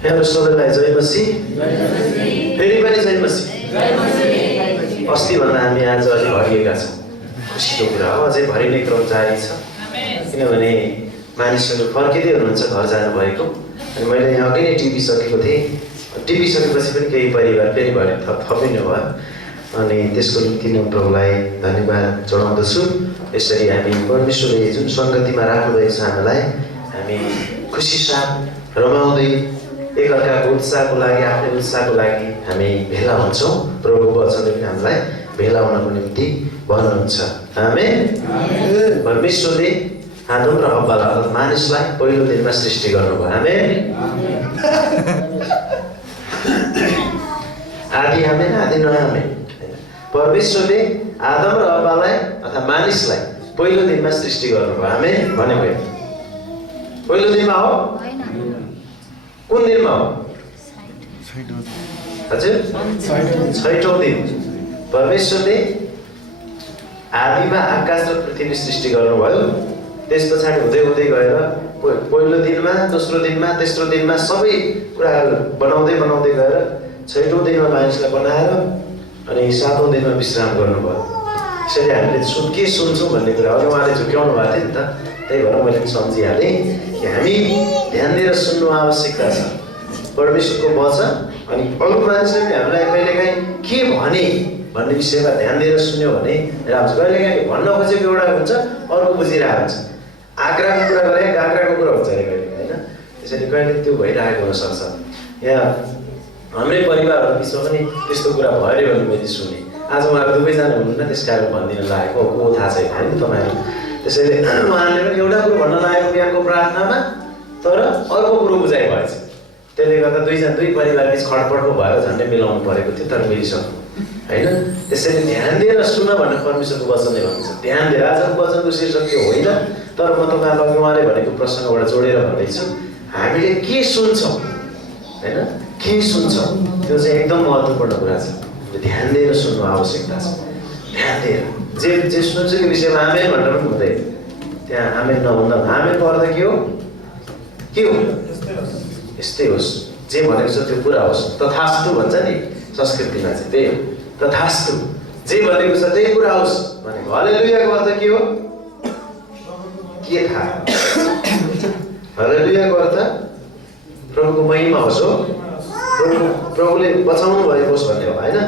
मेरो सबैलाई जय मसीह। फेरि पनि जय मसीह। अस्तिभन्दा हामी आज अलि भरिएका छौँ। खुसीको कुरा हो, अझै भरिने क्रम जारी छ। किनभने मानिसहरू फर्किँदै हुनुहुन्छ घर जानुभएको। अनि मैले यहाँ अघि नै टिभी सकेको थिएँ। टिभी सकेपछि पनि केही परिवार फेरि भरि थपिनु भयो। अनि त्यसको निम्ति म प्रभुलाई धन्यवाद चढाउँदछु। यसरी हामी परमेश्वरले जुन सङ्गतिमा राख्नुभएको छ हामीलाई, हामी खुसी साथ रमाउँदै एकअर्काको उत्साहको लागि, आफ्नै उत्साहको लागि हामी भेला हुन्छौँ। प्रभुको वचनले पनि हामीलाई भेला हुनको निम्ति भन्नुहुन्छ। आमेन। परमेश्वरले आदम र हव्वालाई अर्थात् मानिसलाई पहिलो दिनमा सृष्टि गर्नुभयो। आमेन। आदि आमेन, आदि नआमेन। परमेश्वरले आदम र हव्वालाई अर्थात् मानिसलाई पहिलो दिनमा सृष्टि गर्नुभयो। आमेन भनेको पहिलो दिनमा हो? कुन दिनमा हो? हजुर, 6औं दिन परमेश्वरले आदिमा आकाश र पृथ्वी सृष्टि गर्नुभयो। त्यस पछाडि हुँदै हुँदै गएर पहिलो दिनमा, दोस्रो दिनमा, तेस्रो दिनमा सबै कुराहरू बनाउँदै बनाउँदै गएर 6औं दिनमा मानिसलाई बनाएर अनि 7औं दिनमा विश्राम गर्नुभयो। यसरी हामीले के सुन्छौँ भन्ने कुरा अघि उहाँले झुक्याउनु भएको थियो नि त। त्यही भएर मैले सम्झिहालेँ कि हामी ध्यान दिएर सुन्नु आवश्यकता छ परमेश्वरको वचन। अनि अरू मानिसले पनि हामीलाई कहिलेकाहीँ के भने भन्ने विषयमा ध्यान दिएर सुन्यो भने राम्रो। कहिलेकाहीँ भन्न खोजेको एउटा हुन्छ, अर्को बुझिरहेको हुन्छ। आग्राको कुरा गरे गाग्राको कुरा हुन्छ अरे कहिले, होइन? त्यसरी कहिले त्यो भइरहेको हुनसक्छ। यहाँ हाम्रै परिवारहरू बिचमा पनि त्यस्तो कुरा भयो अरे भन्ने मैले सुनेँ। आज उहाँहरू दुवैजना हुनुहुन्न, त्यस कारण भनिदिन लागेको को थाहा छैन होइन तपाईँहरू। त्यसैले उहाँले पनि एउटा कुरो भन्न लागेको बिहानको प्रार्थनामा, तर अर्को कुरो बुझाइ भएछ। त्यसले गर्दा दुई परिवारबिच खडपडको भएर झन्डै मिलाउनु परेको थियो, तर मिलिसक्यो होइन। त्यसैले ध्यान दिएर सुन भनेर परमेश्वरको वचनले भन्छ। ध्यान दिएर आजको वचनको शीर्षक त्यो होइन, तर म तपाईँलाई उहाँले भनेको प्रसङ्गबाट जोडेर भन्दैछु। हामीले के सुन्छौँ होइन, के सुन्छौँ त्यो चाहिँ एकदम महत्त्वपूर्ण कुरा छ। ध्यान दिएर सुन्नु आवश्यकता छ। ध्यान दिएर जे सुन्छ त्यो विषयमा आमेन भनेर पनि हुँदैन। त्यहाँ आमेन नभन्दा आमेनको अर्थ के हो? के हो? यस्तै होस्, जे भनेको छ त्यो पुरा होस्। तथास्तु भन्छ नि संस्कृतिमा चाहिँ, त्यही हो तथास्तु। जे भनेको छ त्यही पुरा होस् भनेको। हालेलुयाको अर्थ के हो? के थाहा? हालेलुयाको अर्थ प्रभुको महिमा होस् हो। प्रभुले बचाउनु भएको होस् भन्ने हो होइन।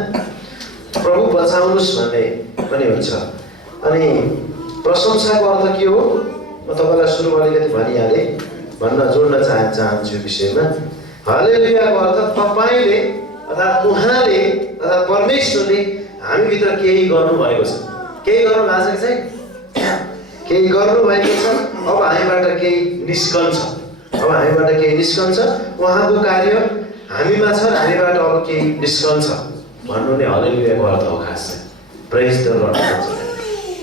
प्रभु बचाउनुहोस् भन्ने पनि हुन्छ। अनि प्रशंसाको अर्थ के हो? म तपाईँलाई सुरुमा अलिकति भनिहालेँ, भन्न जोड्न चाहन्छु यो विषयमा। हालेलुयाको अर्थ तपाईँले अर्थात् उहाँले अर्थात् परमेश्वरले हामीभित्र केही गर्नुभएको छ। केही गर्नुभएको छ कि चाहिँ केही गर्नुभएको छ। अब हामीबाट केही निस्कन्छ। अब हामीबाट केही निस्कन्छ। उहाँको कार्य हामीमा छ, हामीबाट अब केही निस्कन्छ भन्नु नै हालेलुयाको अर्थ हो। खास चाहिँ प्रेज द लर्ड भन्छ,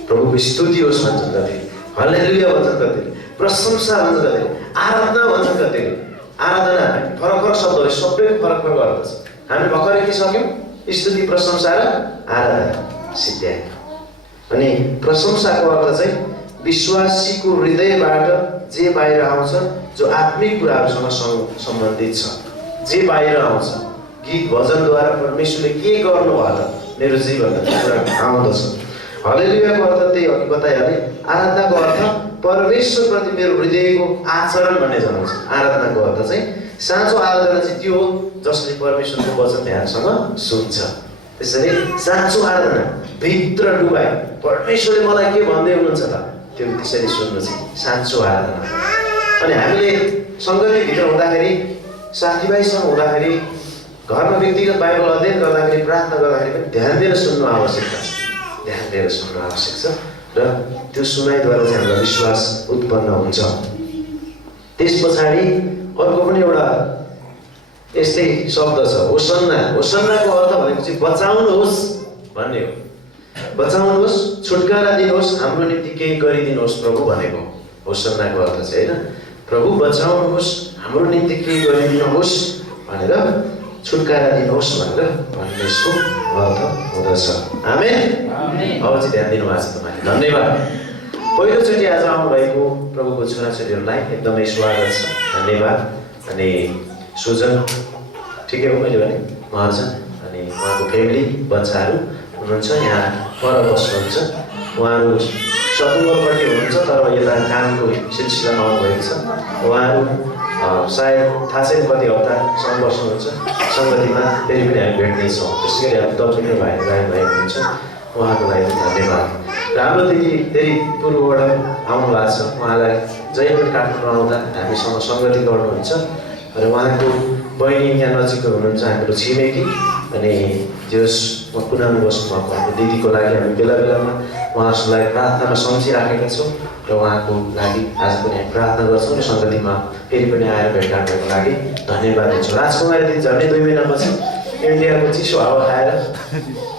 प्रभुको स्तुति होस् भन्छ कति, हालेलुया भन्छ कति, प्रशंसा भन्छ कति, आराधना भन्छ कति। आराधना फरक फरक शब्दहरू, सबैको फरक फरक अर्थ छ। हामी भर्खरै के सक्यौँ? स्तुति, प्रशंसा र आराधना सिद्ध्यायौँ। अनि प्रशंसाको अर्थ चाहिँ विश्वासीको हृदयबाट जे बाहिर आउँछ, जो आत्मिक कुराहरूसँग सम्बन्धित छ, जे बाहिर आउँछ। गीत भजनद्वारा परमेश्वरले के गर्नुभयो त मेरो जीवनमा त्यो कुरा आउँदछ। हालेलुयाको अर्थ त्यही अघि बताइहालेँ। आराधनाको अर्थ परमेश्वरप्रति मेरो हृदयको आचरण भन्ने जनाउँछ। आराधनाको अर्थ चाहिँ साँचो आराधना चाहिँ त्यो हो जसले परमेश्वरको वचन ध्यानसँग सुन्छ। त्यसरी साँचो आराधना भित्र डुबाइ परमेश्वरले मलाई के भन्दै हुनुहुन्छ त त्यो त्यसरी सुन्नु चाहिँ साँचो आराधना। अनि हामीले सङ्गतिभित्र हुँदाखेरि, साथीभाइसँग हुँदाखेरि, घरमा व्यक्तिगत बाइबल अध्ययन गर्दाखेरि, प्रार्थना गर्दाखेरि पनि ध्यान दिएर सुन्नु आवश्यकता छ। ध्यान दिएर सुन्नु आवश्यक छ र त्यो सुनाइद्वारा चाहिँ हामीलाई विश्वास उत्पन्न हुन्छ। त्यस पछाडि अर्को पनि एउटा यस्तै शब्द छ, होसन्ना। होसन्नाको अर्थ भनेको चाहिँ बचाउनुहोस् भन्ने हो। बचाउनुहोस्, छुटकारा दिनुहोस्, हाम्रो निम्ति केही गरिदिनुहोस् प्रभु भनेको होसन्नाको अर्थ चाहिँ होइन। प्रभु बचाउनुहोस्, हाम्रो निम्ति केही गरिदिनुहोस् भनेर, छुटकारा दिनुहोस् भनेर भन्ने यसको अर्थ हुँदछ। आमेन। अब चाहिँ ध्यान दिनुभएको छ तपाईँले, धन्यवाद। पहिलोचोटि आज आउनुभएको प्रभुको छोराछोरीहरूलाई एकदमै स्वागत छ, धन्यवाद। अनि सुजन ठिकै हो मैले भने उहाँहरू छन् अनि उहाँको फ्यामिली बच्चाहरू हुनुहुन्छ यहाँ पर बस्नुहुन्छ उहाँहरू सकुम्बलपट्टि हुनुहुन्छ तर यता कामको सिलसिलामा आउनुभएको छ उहाँहरू सायद थाहा छैन कति हप्तासम्म बस्नुहुन्छ सङ्गतिमा फेरि पनि हामी भेट्नेछौँ त्यसै गरी हामी तपाईँ भाइ भएको हुन्छ उहाँको लागि धन्यवाद र हाम्रो दिदी फेरि पूर्वबाट आउनु भएको छ उहाँलाई जहिले पनि काठमाडौँ आउँदा हामीसँग सङ्गति गर्नुहुन्छ र उहाँको बहिनी यहाँ नजिकै हुनुहुन्छ हाम्रो छिमेकी अनि जस पुनामा बस्नुभएको हाम्रो दिदीको लागि हामी बेला बेलामा उहाँहरूलाई प्रार्थनामा सम्झिराखेका छौँ र उहाँको लागि आज पनि हामी प्रार्थना गर्छौँ र सङ्गतिमा फेरि पनि आएर भेटघाट गर्नको लागि धन्यवाद दिन्छौँ राजकुमारी दिदी झन्डै 2 महिनापछि इन्डियाको चिसो हावा खाएर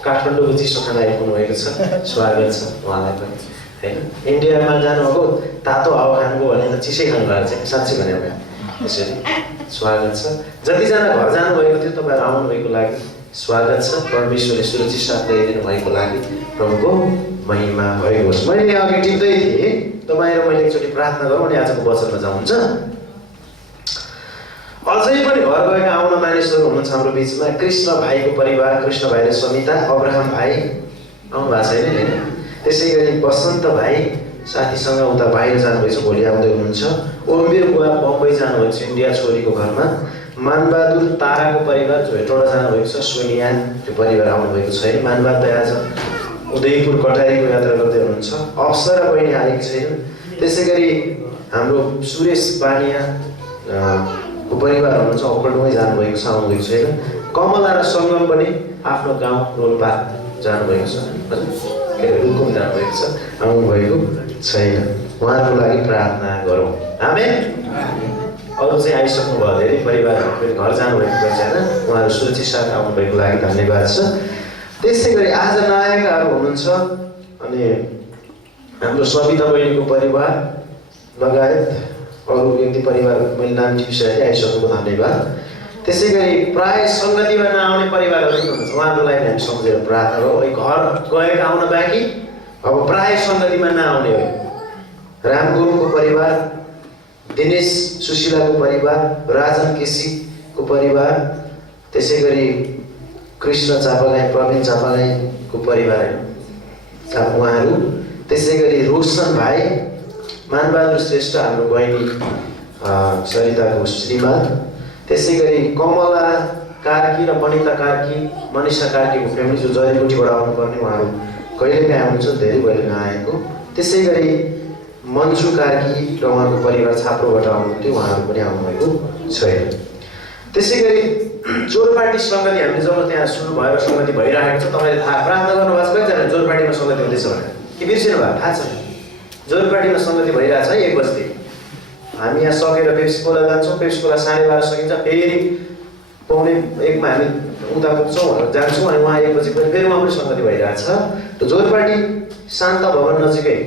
काठमाडौँको चिसो खाना आइपुग्नु भएको छ स्वागत छ उहाँलाई पनि होइन इन्डियामा जानुभएको तातो हावा खानुभयो भने त चिसै खानु भएको छ साँच्चै भने त्यसरी स्वागत छ जतिजना घर जानुभएको थियो तपाईँहरू आउनुभएको लागि स्वागत छ परमेश्वरले सुरक्षित साथ ल्याइदिनु भएको लागि प्रभुको महिमा भएको होस् मैले अघि टिप्दै थिएँ तपाईँ र मैले एकचोटि प्रार्थना गरौँ अनि आजको वचनमा जानुहुन्छ अझै पनि घर गएका आउन मानिसहरू हुनुहुन्छ हाम्रो बिचमा कृष्ण भाइको परिवार कृष्ण भाइ र समिता अब्राहम भाइ आउनु भएको छैन होइन त्यसै गरी बसन्त भाइ साथीसँग उता बाहिर जानुभएको छ भोलि आउँदै हुनुहुन्छ ओम्बीर बुवा बम्बई जानुभएको छ इन्डिया छोरीको घरमा मानबहादुर ताराको परिवार जो हेटौँडा जानुभएको छ सोनिया त्यो परिवार आउनुभएको छैन मानबहादुर आज उदयपुर कटारीको यात्रा गर्दै हुनुहुन्छ अप्सरा बहिनी आएकी छैन त्यसै गरी हाम्रो सुरेश बानिया को परिवार हुनुहुन्छ ओखलडुमै जानुभएको छ आउनुभएको छैन कमला र सङ्गम पनि आफ्नो गाउँ रोल्पा जानुभएको छ रुकुम जानुभएको छ आउनुभएको छैन उहाँहरूको लागि प्रार्थना गरौँ आमेन अरू चाहिँ आइसक्नु भयो धेरै परिवारहरू पनि घर जानुभएको छ होइन उहाँहरू सुरक्षित साथ आउनुभएको लागि धन्यवाद छ त्यसै गरी आज नआएकाहरू हुनुहुन्छ अनि हाम्रो सविता बहिनीको परिवार लगायत अरू व्यक्ति परिवार मैले नाम टिपिसकेँ आइसक्नुको धन्यवाद त्यसै गरी प्राय सङ्गतिमा नआउने परिवारहरू पनि हुनुहुन्छ उहाँहरूको लागि हामी सम्झेर प्रार्थना गरौँ है घर गएका आउन बाँकी अब प्राय सङ्गतिमा नआउने हो राम गुरुङको परिवार दिनेश सुशीलाको परिवार राजन केसीको परिवार त्यसै गरी कृष्ण चापागाई प्रवीण चापागाईको परिवार उहाँहरू त्यसै गरी रोशन भाइ मानबहादुर श्रेष्ठ हाम्रो बहिनी सरिताको श्रीमान त्यसै गरी कमला कार्की र मनिता कार्की मनिषा कार्कीको फ्यामिली जो जयकोटीबाट आउनुपर्ने उहाँहरू कहिलेकाहीँ आउनुहुन्छ धेरै कहिले नआएको त्यसै गरी मन्जु कार्की र उहाँको परिवार छाप्रोबाट आउनुहुन्थ्यो उहाँहरू पनि आउनुभएको छैन त्यसै गरी जोरपाटी सङ्गति हामीले जब त्यहाँ सुरु भएर सङ्गति भइरहेको छ तपाईँले थाहा प्रार्थना गर्नुभएको छ कतिजना जोरपाटीमा सङ्गति हुँदैछ भनेर कि बिर्सिनु भयो थाहा छैन जोरपाटीमा सङ्गति भइरहेछ है 1 बजे हामी यहाँ सकेर पेप्सी कोला जान्छौँ पेप्सी कोला 12:30 सकिन्छ फेरि 1:45 हामी उता पुग्छौँ जान्छौँ अनि उहाँ 1 बजे फेरि उहाँ पनि सङ्गति भइरहेछ र जोरपाटी शान्ता भवन नजिकै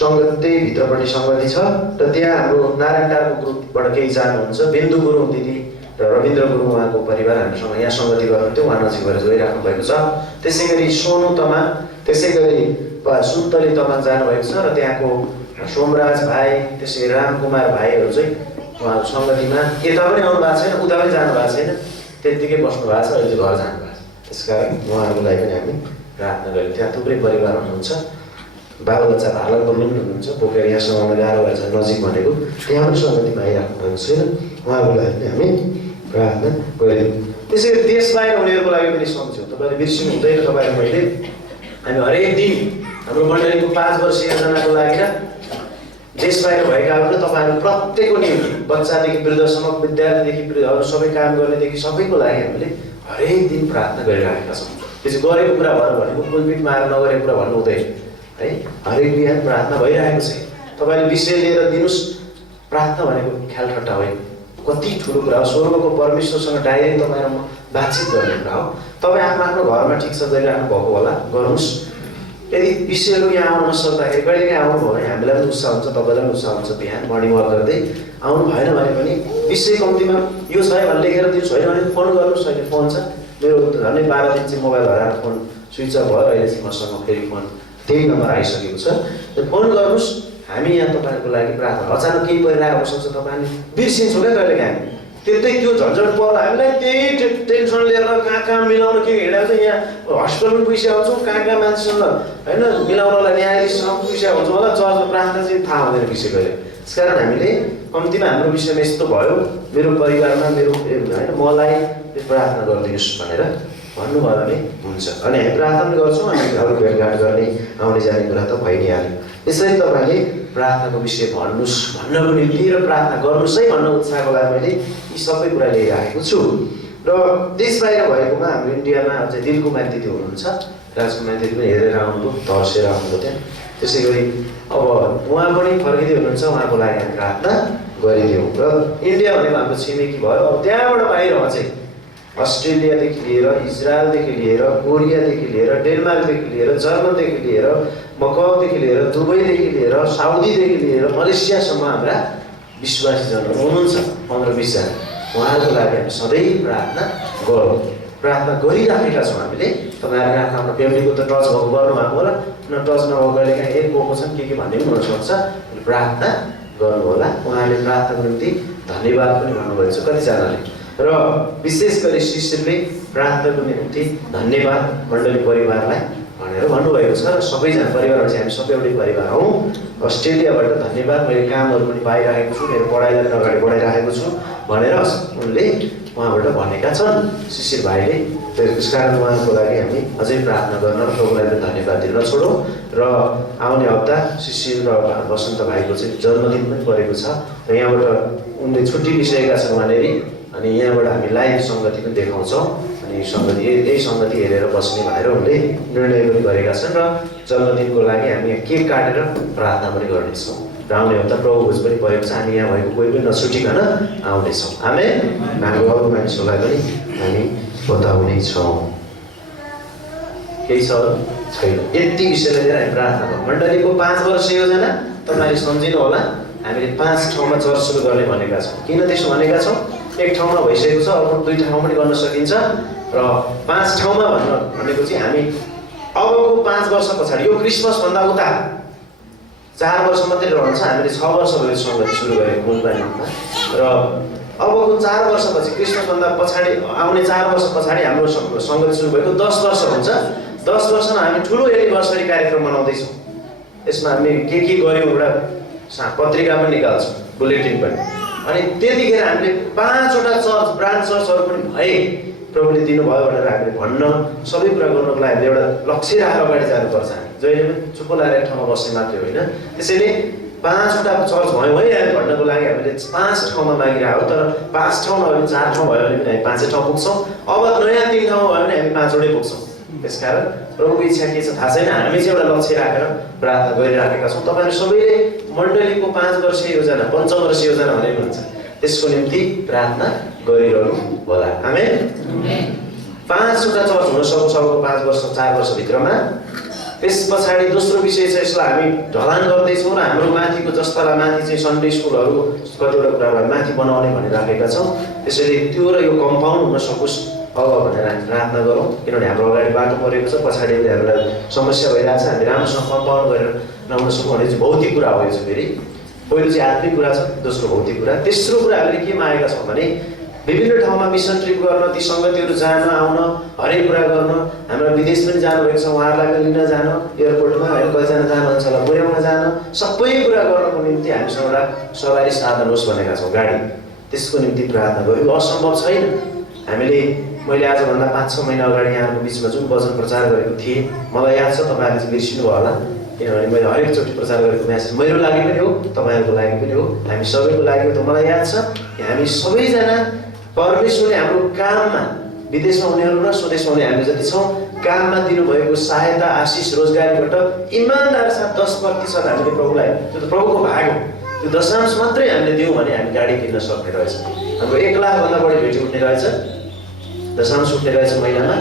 सङ्गति त्यही भित्रपट्टि सङ्गति छ र त्यहाँ हाम्रो नारायणटारको ग्रुपबाट केही जानुहुन्छ बिन्दु गुरुङ दिदी र रविन्द्र गुरुङ उहाँको परिवार हामीसँग यहाँ सङ्गति गर्नुहुन्थ्यो उहाँ नजिक भएर जोइराख्नु भएको छ त्यसै गरी सोनु तमा त्यसै गरी सुन्तली तमा जानुभएको छ र त्यहाँको सोमराज भाइ त्यसै गरी रामकुमार भाइहरू चाहिँ उहाँहरू सङ्गतिमा यता पनि आउनु भएको छैन उता पनि जानु भएको छैन त्यत्तिकै बस्नु भएको छ अहिले घर जानु भएको छ त्यस कारण उहाँहरूको लागि पनि हामी प्रार्थना गऱ्यौँ त्यहाँ थुप्रै परिवार हुनुहुन्छ बालबच्चा भालकहरू पनि हुनुहुन्छ बोकेर यहाँसँग गाह्रो भएको छ नजिक भनेको त्यहाँ पनि सङ्गति पाइराख्नु भएको छैन उहाँहरूको लागि पनि हामी प्रार्थना गऱ्यौँ त्यसै गरी देश बाहिर हुनेहरूको लागि पनि सम्झौँ तपाईँले बिर्सिनु हुँदैन तपाईँले मैले हामी हरेक दिन हाम्रो मण्डलीको 5 वर्षीय योजनाको लागि र देश बाहिर भएकाहरू तपाईँहरू प्रत्येकको निम्ति बच्चादेखि वृद्धसम्म विद्यार्थीदेखि वृद्धहरू सबै काम गर्नेदेखि सबैको लागि हामीले हरेक दिन प्रार्थना गरिरहेका छौँ त्यो चाहिँ गरेको कुरा भएर भनेको कुलपिट मारेर नगरेको कुरा भन्नु हुँदैन है हरेक बिहान प्रार्थना भइरहेको छ तपाईँले विषय लिएर दिनुहोस् प्रार्थना भनेको ख्याल ठट्टा होइन कति ठुलो कुरा हो स्वर्गको परमेश्वरसँग डाइरेक्ट तपाईँ र म बातचित गर्ने कुरा हो तपाईँ आफ्नो आफ्नो घरमा ठिक छ गरिराख्नु भएको होला गर्नुहोस् यदि विषयहरू यहाँ आउन नसक्दाखेरि कहिलेकाहीँ आउनुभयो भने हामीलाई पनि उत्साह हुन्छ तपाईँलाई पनि उत्साह हुन्छ बिहान मर्निङ वाक गर्दै आउनु भएन भने पनि विषय कम्तीमा यो छ है भने लेखेर दिनुहोस् होइन भने फोन गर्नुहोस् अहिले फोन छ मेरो झन्डै 12 दिन चाहिँ मोबाइल हराएर फोन स्विच अफ भयो अहिले चाहिँ मसँग फेरि फोन त्यही नम्बर आइसकेको छ फोन गर्नुहोस् हामी यहाँ तपाईँहरूको लागि प्रार्थना अचानक केही परिरहेको हुनसक्छ तपाईँले बिर्सिन्छौँ क्या कहिलेकाहीँ हामी त्यतै त्यो झन्झट पर्यो हामीलाई त्यही टेन्सन लिएर कहाँ मिलाउन के हिँडेको छ यहाँ हस्पिटलमा पैसा आउँछौँ कहाँ मान्छेसँग होइन मिलाउनलाई न्यायाधीशसँग पैसा हुन्छ होला चर्चमा प्रार्थना चाहिँ थाहा हुँदैन विषय गरे त्यस कारण हामीले कम्तीमा हाम्रो विषयमा यस्तो भयो मेरो परिवारमा मेरो होइन मलाई प्रार्थना गरिदिनुहोस् भनेर भन्नुभयो भने हुन्छ अनि हामी प्रार्थना गर्छौँ अनि अरू भेटघाट गर्ने आउने जाने कुरा त भइ नै हाल्यो यसरी तपाईँले प्रार्थनाको विषय भन्नुहोस् भन्नको निम्ति र प्रार्थना गर्नुहोस् है भन्ने उत्साहको लागि मैले यी सबै कुरा ल्याइराखेको छु र देश बाहिर भएकोमा हाम्रो इन्डियामा अझै दिलकुमार दिदी हुनुहुन्छ राजकुमार दिदी पनि हेरेर आउनुभयो तर्सेर आउनुभयो त्यहाँ त्यसै गरी अब उहाँ पनि फर्किँदै हुनुहुन्छ उहाँको लागि हामी प्रार्थना गरिदिउँ र इन्डिया भनेको हाम्रो छिमेकी भयो अब त्यहाँबाट बाहिर चाहिँ अस्ट्रेलियादेखि लिएर इजरायलदेखि लिएर कोरियादेखि लिएर डेनमार्कदेखि लिएर जर्मनदेखि लिएर मकाउदेखि लिएर दुबईदेखि लिएर साउदीदेखि लिएर मलेसियासम्म हाम्रा विश्वासी जनहरू हुनुहुन्छ 15-20 जना उहाँहरूको लागि हामी सधैँ प्रार्थना गरौँ प्रार्थना गरिराखेका छौँ हामीले तपाईँहरूको आफ्नो फ्यामिलीको त टच भएको गर्नुभएको होला न टच नभएको कहिले काहीँ एक गएको छन् के भन्ने पनि हुनसक्छ प्रार्थना गर्नु होला उहाँले प्रार्थनाको निम्ति धन्यवाद पनि भन्नुभएको छ कतिजनाले र विशेष गरी शिष्यले प्रार्थनाको निम्ति धन्यवाद मण्डली परिवारलाई भनेर भन्नुभएको छ र सबैजना परिवार चाहिँ हामी सबै एउटै परिवार हौँ अस्ट्रेलियाबाट धन्यवाद मैले कामहरू पनि पाइरहेको छु मेरो पढाइलाई पनि अगाडि बढाइरहेको छु भनेर उनले उहाँबाट भनेका छन् शिशिर भाइले त्यस कारण उहाँको लागि हामी अझै प्रार्थना गर्न र प्रभुलाई पनि धन्यवाद दिन नछोडौँ र आउने हप्ता शिशिर र वसन्त भाइको चाहिँ जन्मदिन पनि परेको छ र यहाँबाट उनले छुट्टी लिइसकेका छन् उहाँनेरि अनि यहाँबाट हामी लाइभ सङ्गति पनि देखाउँछौँ अनि सङ्गति यही सङ्गति हेरेर बस्ने भनेर उनले निर्णय पनि गरेका छन् र जन्मदिनको लागि हामी केक काटेर प्रार्थना पनि गर्नेछौँ र आउने हप्ता प्रभु भोज पनि परेको छ हामी यहाँ भएको कोही पनि नछुटिकन आउनेछौँ हामी हाम्रो अरू मानिसहरूलाई पनि हामी बताउनेछौँ केही छ छैन यति विषयलाई लिएर हामी प्रार्थना गरौँ मण्डलीको 5 वर्ष योजना तपाईँले सम्झिनु होला हामीले 5 ठाउँमा चर्च सुरु गर्ने भनेका छौँ किन त्यसो भनेका छौँ एक ठाउँमा भइसकेको छ अर्को 2 ठाउँमा पनि गर्न सकिन्छ र 5 ठाउँमा भनेको चाहिँ हामी अबको 5 वर्ष पछाडि यो क्रिसमसभन्दा उता 4 वर्ष मात्रै रहन्छ हामीले 6 वर्ष भयो सङ्गति सुरु गरेको मूलबानीमा र अबको 4 वर्षपछि क्रिसमसभन्दा पछाडि आउने 4 वर्ष पछाडि हाम्रो सङ्गति सुरु भएको 10 वर्ष हुन्छ 10 वर्षमा हामी ठुलो एनिभर्सरी कार्यक्रम मनाउँदैछौँ यसमा हामी के गर्यौँ एउटा पत्रिका पनि निकाल्छौँ बुलेटिन पनि अनि त्यतिखेर हामीले 5 वटा चर्च ब्रान्च चर्चहरू पनि भए प्रभुले दिनुभयो भनेर हामीले भन्न सबै कुरा गर्नको लागि हामीले एउटा लक्ष्य राखेर अगाडि जानुपर्छ हामी जहिले पनि चुप्पो लागेर ठाउँमा बस्ने मात्रै होइन त्यसैले 5 वटा चर्च भयो है भन्नको लागि हामीले 5 ठाउँमा मागिरहेको तर 5 ठाउँमा भने 4 ठाउँ भयो भने पनि हामी 5 ठाउँ पुग्छौँ अब नयाँ 3 ठाउँमा भयो भने हामी 5 वटै पुग्छौँ त्यसकारण प्रभुको इच्छा के छ थाहा छैन हामी चाहिँ एउटा लक्ष्य राखेर प्रार्थना गरिराखेका छौँ तपाईँहरू सबैले मण्डलीको 5 वर्ष योजना 5 वर्ष योजना भनेको हुन्छ त्यसको निम्ति प्रार्थना गरिरहनु होला आमेन 5 वटा चर्च हुन सक्छ 5 वर्ष 4 वर्षभित्रमा त्यस पछाडि दोस्रो विषय चाहिँ यसलाई हामी ढलान गर्दैछौँ र हाम्रो माथिको जस्तालाई माथि चाहिँ सन्डे स्कुलहरू कतिवटा कुरालाई माथि बनाउने भनिराखेका छौँ त्यसैले त्यो र यो कम्पाउन्ड हुन सकोस् अब भनेर हामी प्रार्थना गरौँ किनभने हाम्रो अगाडि बाटो परेको छ पछाडि हामीलाई समस्या भइरहेको छ हामी राम्रोसँग कम्पाउन्ड गरेर नहुन सक्छौँ भने चाहिँ भौतिक कुरा हो यो चाहिँ फेरि पहिलो चाहिँ आत्मिक कुरा छ दोस्रो भौतिक कुरा तेस्रो कुरा हामीले के मागेका छौँ भने विभिन्न ठाउँमा मिसन ट्रिप गर्न ती सङ्गतिहरू जान आउन हरेक कुरा गर्न हाम्रो विदेश पनि जानुभएको छ उहाँहरूलाई पनि लिन जान एयरपोर्टमा होइन कतिजना जानुहुन्छ होला पुर्याउन जान सबै कुरा गर्नको निम्ति हामीसँग एउटा सवारी साधन होस् भनेका छौँ गाडी त्यसको निम्ति प्रार्थना गर्यो यो असम्भव छैन हामीले मैले आजभन्दा 5-6 महिना अगाडि यहाँको बिचमा जुन वचन प्रचार गरेको थिएँ मलाई याद छ तपाईँहरूले चाहिँ बिर्सिनु भयो होला किनभने मैले हरेकचोटि प्रचार गरेको म्यासेज मेरो लागि पनि हो तपाईँहरूको लागि पनि हो हामी सबैको लागि हो त मलाई याद छ कि हामी सबैजना परमेश्वरले हाम्रो काममा विदेशमा हुनेहरू र स्वदेशमा हुने हामी जति छौँ काममा दिनुभएको सहायता आशिष रोजगारीबाट इमान्दार साथ 10% हामीले प्रभुलाई त्यो त प्रभुको भाग हो त्यो दशांश मात्रै हामीले दियौँ भने हामी गाडी किन्न सक्ने रहेछ हाम्रो 1 लाखभन्दा बढी भेटी उठ्ने रहेछ दशांश उठ्ने रहेछ महिनामा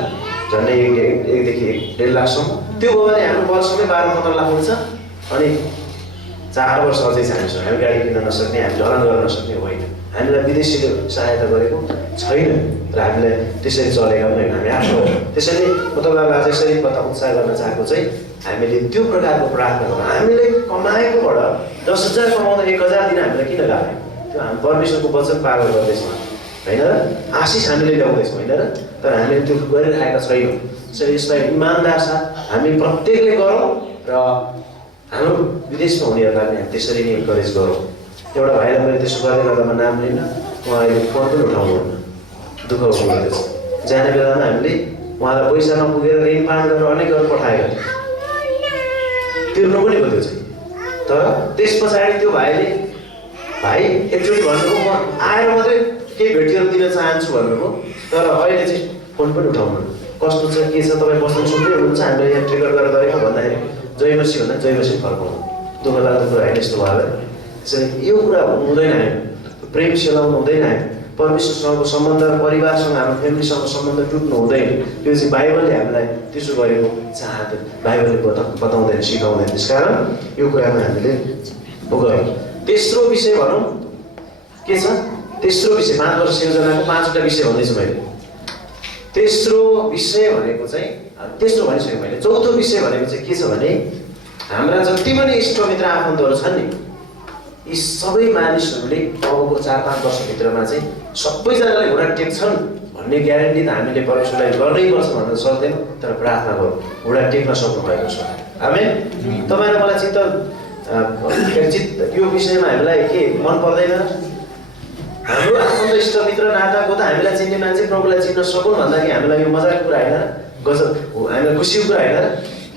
झन्डै 1 देखि 1.5 लाखसम्म त्यो भयो भने हाम्रो वर्षमै 12-15 लाख हुन्छ अनि 4 वर्ष अझै छ हामीसँग हामी गाडी किन्न नसक्ने हामी ढलान गर्न नसक्ने होइन हामीलाई विदेशीले सहायता गरेको छैन र हामीलाई त्यसरी चलेका पनि होइन हामी आफ्नो त्यसैले म तपाईँहरूलाई यसरी कथा उत्साह गर्न चाहेको चाहिँ हामीले त्यो प्रकारको प्रार्थना गर्नु हामीले कमाएकोबाट 10,000 कमाउँदा 1,000 दिन हामीलाई किन लाग्यो त्यो हामी परमेश्वरको वचन पालन गर्दैछौँ होइन र? आशिष हामीले ल्याउँदैछौँ होइन र? तर हामीले त्यो गरिरहेका छैनौँ। त्यसैले यसलाई इमान्दार साथ हामी प्रत्येकले गरौँ र हाम्रो विदेशमा हुनेहरूलाई पनि हामी त्यसरी नै इन्करेज गरौँ। एउटा भाइलाई मैले त्यसो गर्दै गर्दामा नाम लिन, उहाँ अहिले फोन पनि उठाउनुहुन्न, दुःख हुँदैछ। जाने बेलामा हामीले उहाँलाई पैसामा पुगेर ऋण पान गरेर अनेकहरू पठाएको थियो, तिर्नु पनि भयो त्यो चाहिँ। तर त्यस पछाडि त्यो भाइले भाइ एकचोटि भन्नुभयो म आएर मात्रै केही भेटिएर दिन चाहन्छु भन्नुभयो, तर अहिले चाहिँ फोन पनि उठाउनु। कस्तो छ के छ तपाईँ बस्नु सक्दै हुनुहुन्छ, हामीले यहाँ ट्रिगर गरेर गरेको भन्दाखेरि जयमसी भन्दा जयमसी फर्काउनु। दुःख लाग्दो कुरा होइन यस्तो भएर। त्यसैले यो कुरा हुँदैन, हामी प्रेम सेलाउनु हुँदैन, हामी परमेश्वरसँगको सम्बन्ध, परिवारसँग हाम्रो फ्यामिलीसँग सम्बन्ध टुट्नु हुँदैन। यो चाहिँ बाइबलले हामीलाई त्यसो गरेको चाहँदैन, बाइबलले बताउँदैन, सिकाउँदैन। त्यसकारण यो कुरामा हामीले गरौँ। तेस्रो विषय भनौँ के छ? तेस्रो विषय 5 वर्ष योजनाको 5वटा विषय भन्दैछु मैले। तेस्रो विषय भनेको चाहिँ तेस्रो भनिसकेँ मैले। चौथो विषय भनेको चाहिँ के छ भने हाम्रा जति पनि इष्टमित्र आफन्तहरू छन् नि, यी सबै मानिसहरूले अबको 4-5 वर्षभित्रमा चाहिँ सबैजनालाई घुँडा टेक्छन् भन्ने ग्यारेन्टी त हामीले परमेश्वरलाई गर्नैपर्छ भन्न सक्दैनौँ, तर प्रार्थना गरौँ घुँडा टेक्न सक्नु भएको छ। आमेन। तपाईँ र मलाई यो विषयमा हामीलाई के मन पर्दैन? हाम्रो आफन्त इष्टमित्र नाताको त हामीलाई चिन्ने मान्छे प्रभुलाई चिन्न सकुन् भन्दाखेरि हामीलाई यो मजाको कुरा होइन र? गजब हो, हामीलाई खुसीको कुरा होइन र?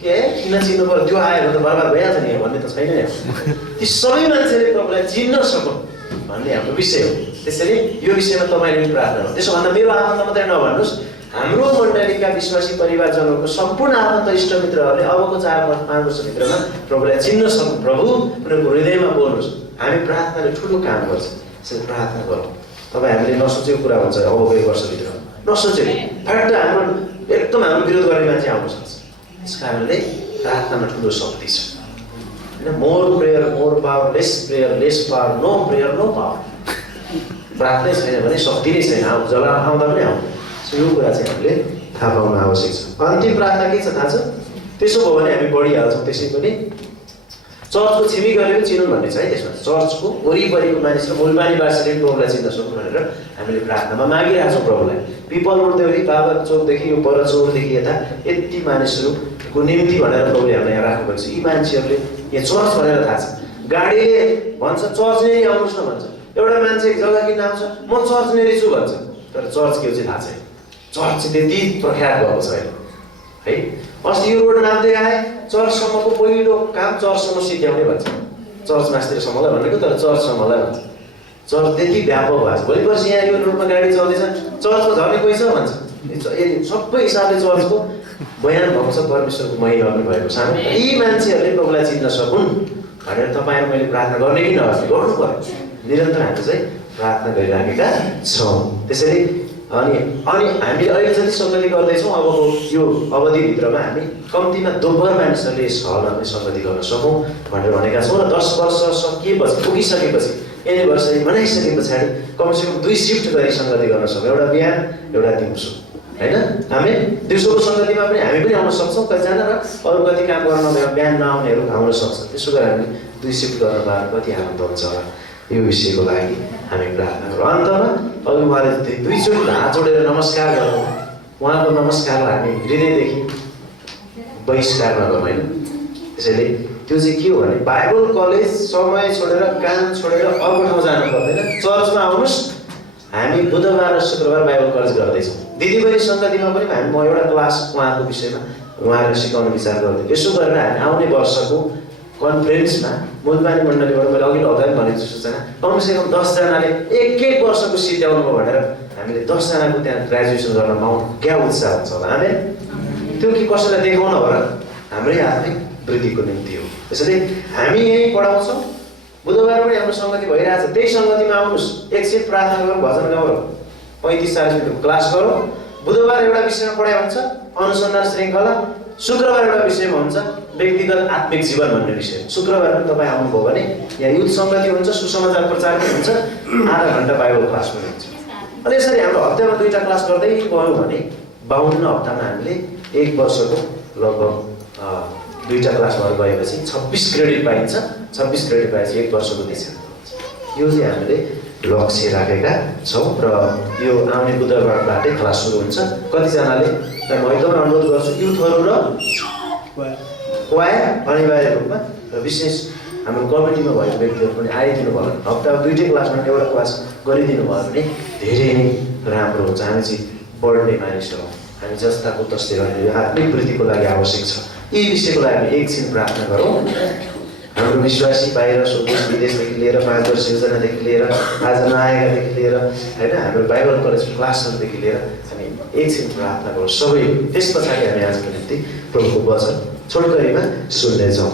के किन चिन्नु पर्यो, त्यो आयो भने त बर्बाद भइहाल्छ नि भन्ने त छैन नि। ती सबै मान्छेले प्रभुलाई चिन्न सकुन् भन्ने हाम्रो विषय हो। त्यसैले यो विषयमा तपाईँले पनि प्रार्थना गर्नु। त्यसो भन्दा मेरो आफन्त मात्रै नभन्नुहोस्, हाम्रो मण्डलीका विश्वासी परिवारजनहरूको सम्पूर्ण आफन्त इष्टमित्रहरूले अबको 4-5 वर्षभित्रमा प्रभुलाई चिन्न सक्नु। प्रभु उनीहरूको हृदयमा बोल्नुहोस्। हामी प्रार्थनाले ठुलो काम गर्छ। त्यसैले प्रार्थना गरौँ। तपाईँ हामीले नसोचेको कुरा हुन्छ अबको 1 वर्षभित्र, नसोचेको फ्याक्ट हाम्रो एकदम हाम्रो विरोध गर्ने मान्छे आउन सक्छ। त्यस कारणले प्रार्थनामा ठुलो शक्ति छ होइन? More prayer more power, less prayer less power, no prayer no power. प्रार्थनै छैन भने शक्ति नै छैन, जला आउँदा पनि आउँदैन। यो कुरा चाहिँ हामीले थाहा पाउन आवश्यक छ। अन्तिम प्रार्थना के छ थाहा छ? त्यसो भयो भने हामी बढिहाल्छौँ। त्यसै पनि चर्चको छिमेकीहरूले पनि चिनुन् भन्ने छ है। त्यसमा चर्चको वरिपरिको मानिस र मूलबानीवासीले प्रभुलाई चिन्न सक्नु भनेर हामीले प्रार्थनामा मागिरहेको छौँ प्रभुलाई। पिपल रोडदेखि बाबा चौकदेखि यो पर चौरदेखि यता यति मानिसहरूको निम्ति भनेर प्रभुले हामीलाई यहाँ राख्नुभएको छ। यी मान्छेहरूले यहाँ चर्च भनेर थाहा छ, गाडीले भन्छ चर्च नै आउनुहोस् न भन्छ। एउटा मान्छे जग्गा किन आउँछ, म चर्च नेरी छु भन्छ, तर चर्च के हो चाहिँ थाहा छैन। चर्च चाहिँ त्यति प्रख्यात भएको छैन है। अस्ति यो रोड नाप्दै आए, चर्चसम्मको पहिलो काम चर्चसम्म सिध्याउने भन्छ। चर्च मास्तिरसम्मलाई भनेको, तर चर्चसम्मलाई भन्छ। चर्च त्यति व्यापक भएको छ। भोलि पर्सि यहाँ यो रोडमा गाडी चल्दैछ, चर्चमा झर्ने कोही छ भन्छ। सबै हिसाबले चर्चको बयान भएको छ, परमेश्वरको महिमा पनि भएको छ। यी मान्छेहरूले प्रभुलाई चिन्न सकुन् भनेर तपाईँहरू मैले प्रार्थना गर्ने कि नगर्ने गर्नु पर्यो। निरन्तर हामी चाहिँ प्रार्थना गरिराखेका छौँ। त्यसैले अनि हामीले अहिले जति सङ्गति गर्दैछौँ अबको यो अवधिभित्रमा हामी कम्तीमा दोब्बर मानिसहरूले यस हलमा पनि सङ्गति गर्न सकौँ भनेर भनेका छौँ। र 10 वर्ष सकिएपछि पुगिसकेपछि एनिभर्सरी मनाइसके पछाडि कमसेकम 2 सिफ्ट गरी सङ्गति गर्न सकौँ। एउटा बिहान एउटा दिउँसो होइन? हामी दिउँसोको सङ्गतिमा पनि हामी पनि आउन सक्छौँ कतिजना, र अरू कति काम गर्न बिहान नआउनेहरू आउन सक्छ। त्यसो गरेर हामी 2 सिफ्ट गर्न पाएर कति आनन्द हुन्छ होला। यो विषयको लागि हामी प्रार्थना गरौँ। अन्तमा अघि उहाँले 2 चोटि हात जोडेर नमस्कार गरौँ। उहाँको नमस्कारलाई हामी हृदयदेखि बहिष्कार नगरौँ होइन? त्यसैले त्यो चाहिँ के हो भने बाइबल कलेज समय छोडेर काम छोडेर अर्को ठाउँ जानु पर्दैन, चर्चमा आउनुहोस्। हामी बुधबार र शुक्रबार बाइबल कलेज गर्दैछौँ। दिदीबहिनी सङ्गतिमा पनि म एउटा क्लास उहाँको विषयमा उहाँहरू सिकाउने विचार गर्दै। यसो गरेर हामी आउने वर्षको कन्फरेन्समा मूलबानी मण्डलीबाट मैले अघिल्लो हप्ता पनि भनेको छु सूचना, कमसेकम 10 जनाले एक वर्षको सिध्याउनु भयो भनेर हामीले 10 जनाको त्यहाँ ग्रेजुएसन गर्न पाउनु क्या उत्साह हुन्छ होला। हामी त्यो कि कसैलाई देखाउन हो र हाम्रै आत्मिक वृद्धिको निम्ति हो। त्यसैले हामी यहीँ पढाउँछौँ। बुधबार पनि हाम्रो सङ्गति भइरहेछ, त्यही सङ्गतिमा आउनुहोस्। एकछिन प्रार्थना गरौँ, भजन गरौँ, 35-40 मिनटको क्लास गरौँ। बुधबार एउटा विषयमा पढाइ हुन्छ, अनुसन्धान श्रृङ्खला। शुक्रबार एउटा विषयमा हुन्छ, व्यक्तिगत आत्मिक जीवन भन्ने विषय। शुक्रबार पनि तपाईँ आउनुभयो भने यहाँ युथ सङ्गति हुन्छ, सुसमाचार प्रचार पनि हुन्छ, आधा घन्टा बाइबल क्लास पनि हुन्छ। अनि यसरी हाम्रो हप्तामा 2टा क्लास गर्दै गयौँ भने 52 हप्तामा हामीले 1 वर्षको लगभग 2टा क्लास भएर गएपछि 26 क्रेडिट पाइन्छ। 26 क्रेडिट पाएपछि 1 वर्षको दिशा हुन्छ। यो चाहिँ हामीले लक्ष्य राखेका छौँ र यो आउने बुधबारबाटै क्लास सुरु हुन्छ। कतिजनाले म एकदमै अनुरोध गर्छु युथहरू र क्वायर अनिवार्य रूपमा र विशेष हाम्रो कमिटीमा भएको व्यक्तिहरू पनि आइदिनु भयो भने हप्तामा 2टै क्लासमा एउटा क्लास गरिदिनु भयो भने धेरै नै राम्रो हुन्छ। हामी चाहिँ पढ्ने मानिसहरू हामी जस्ताको तस्तै गर्ने आत्मिक वृद्धिको लागि आवश्यक छ। यी विषयको लागि हामी एकछिन प्रार्थना गरौँ। हाम्रो विश्वासी बाहिर देश विदेशदेखि लिएर 5 वर्ष योजनादेखि लिएर आज नआएकादेखि लिएर होइन हाम्रो बाइबल कलेज क्लासहरूदेखि लिएर हामी एकछिन प्रार्थना गरौँ सबै। त्यस पछाडि हामी आजको निम्ति प्रभुको वचन छोटकरीमा सुन्नेछौँ।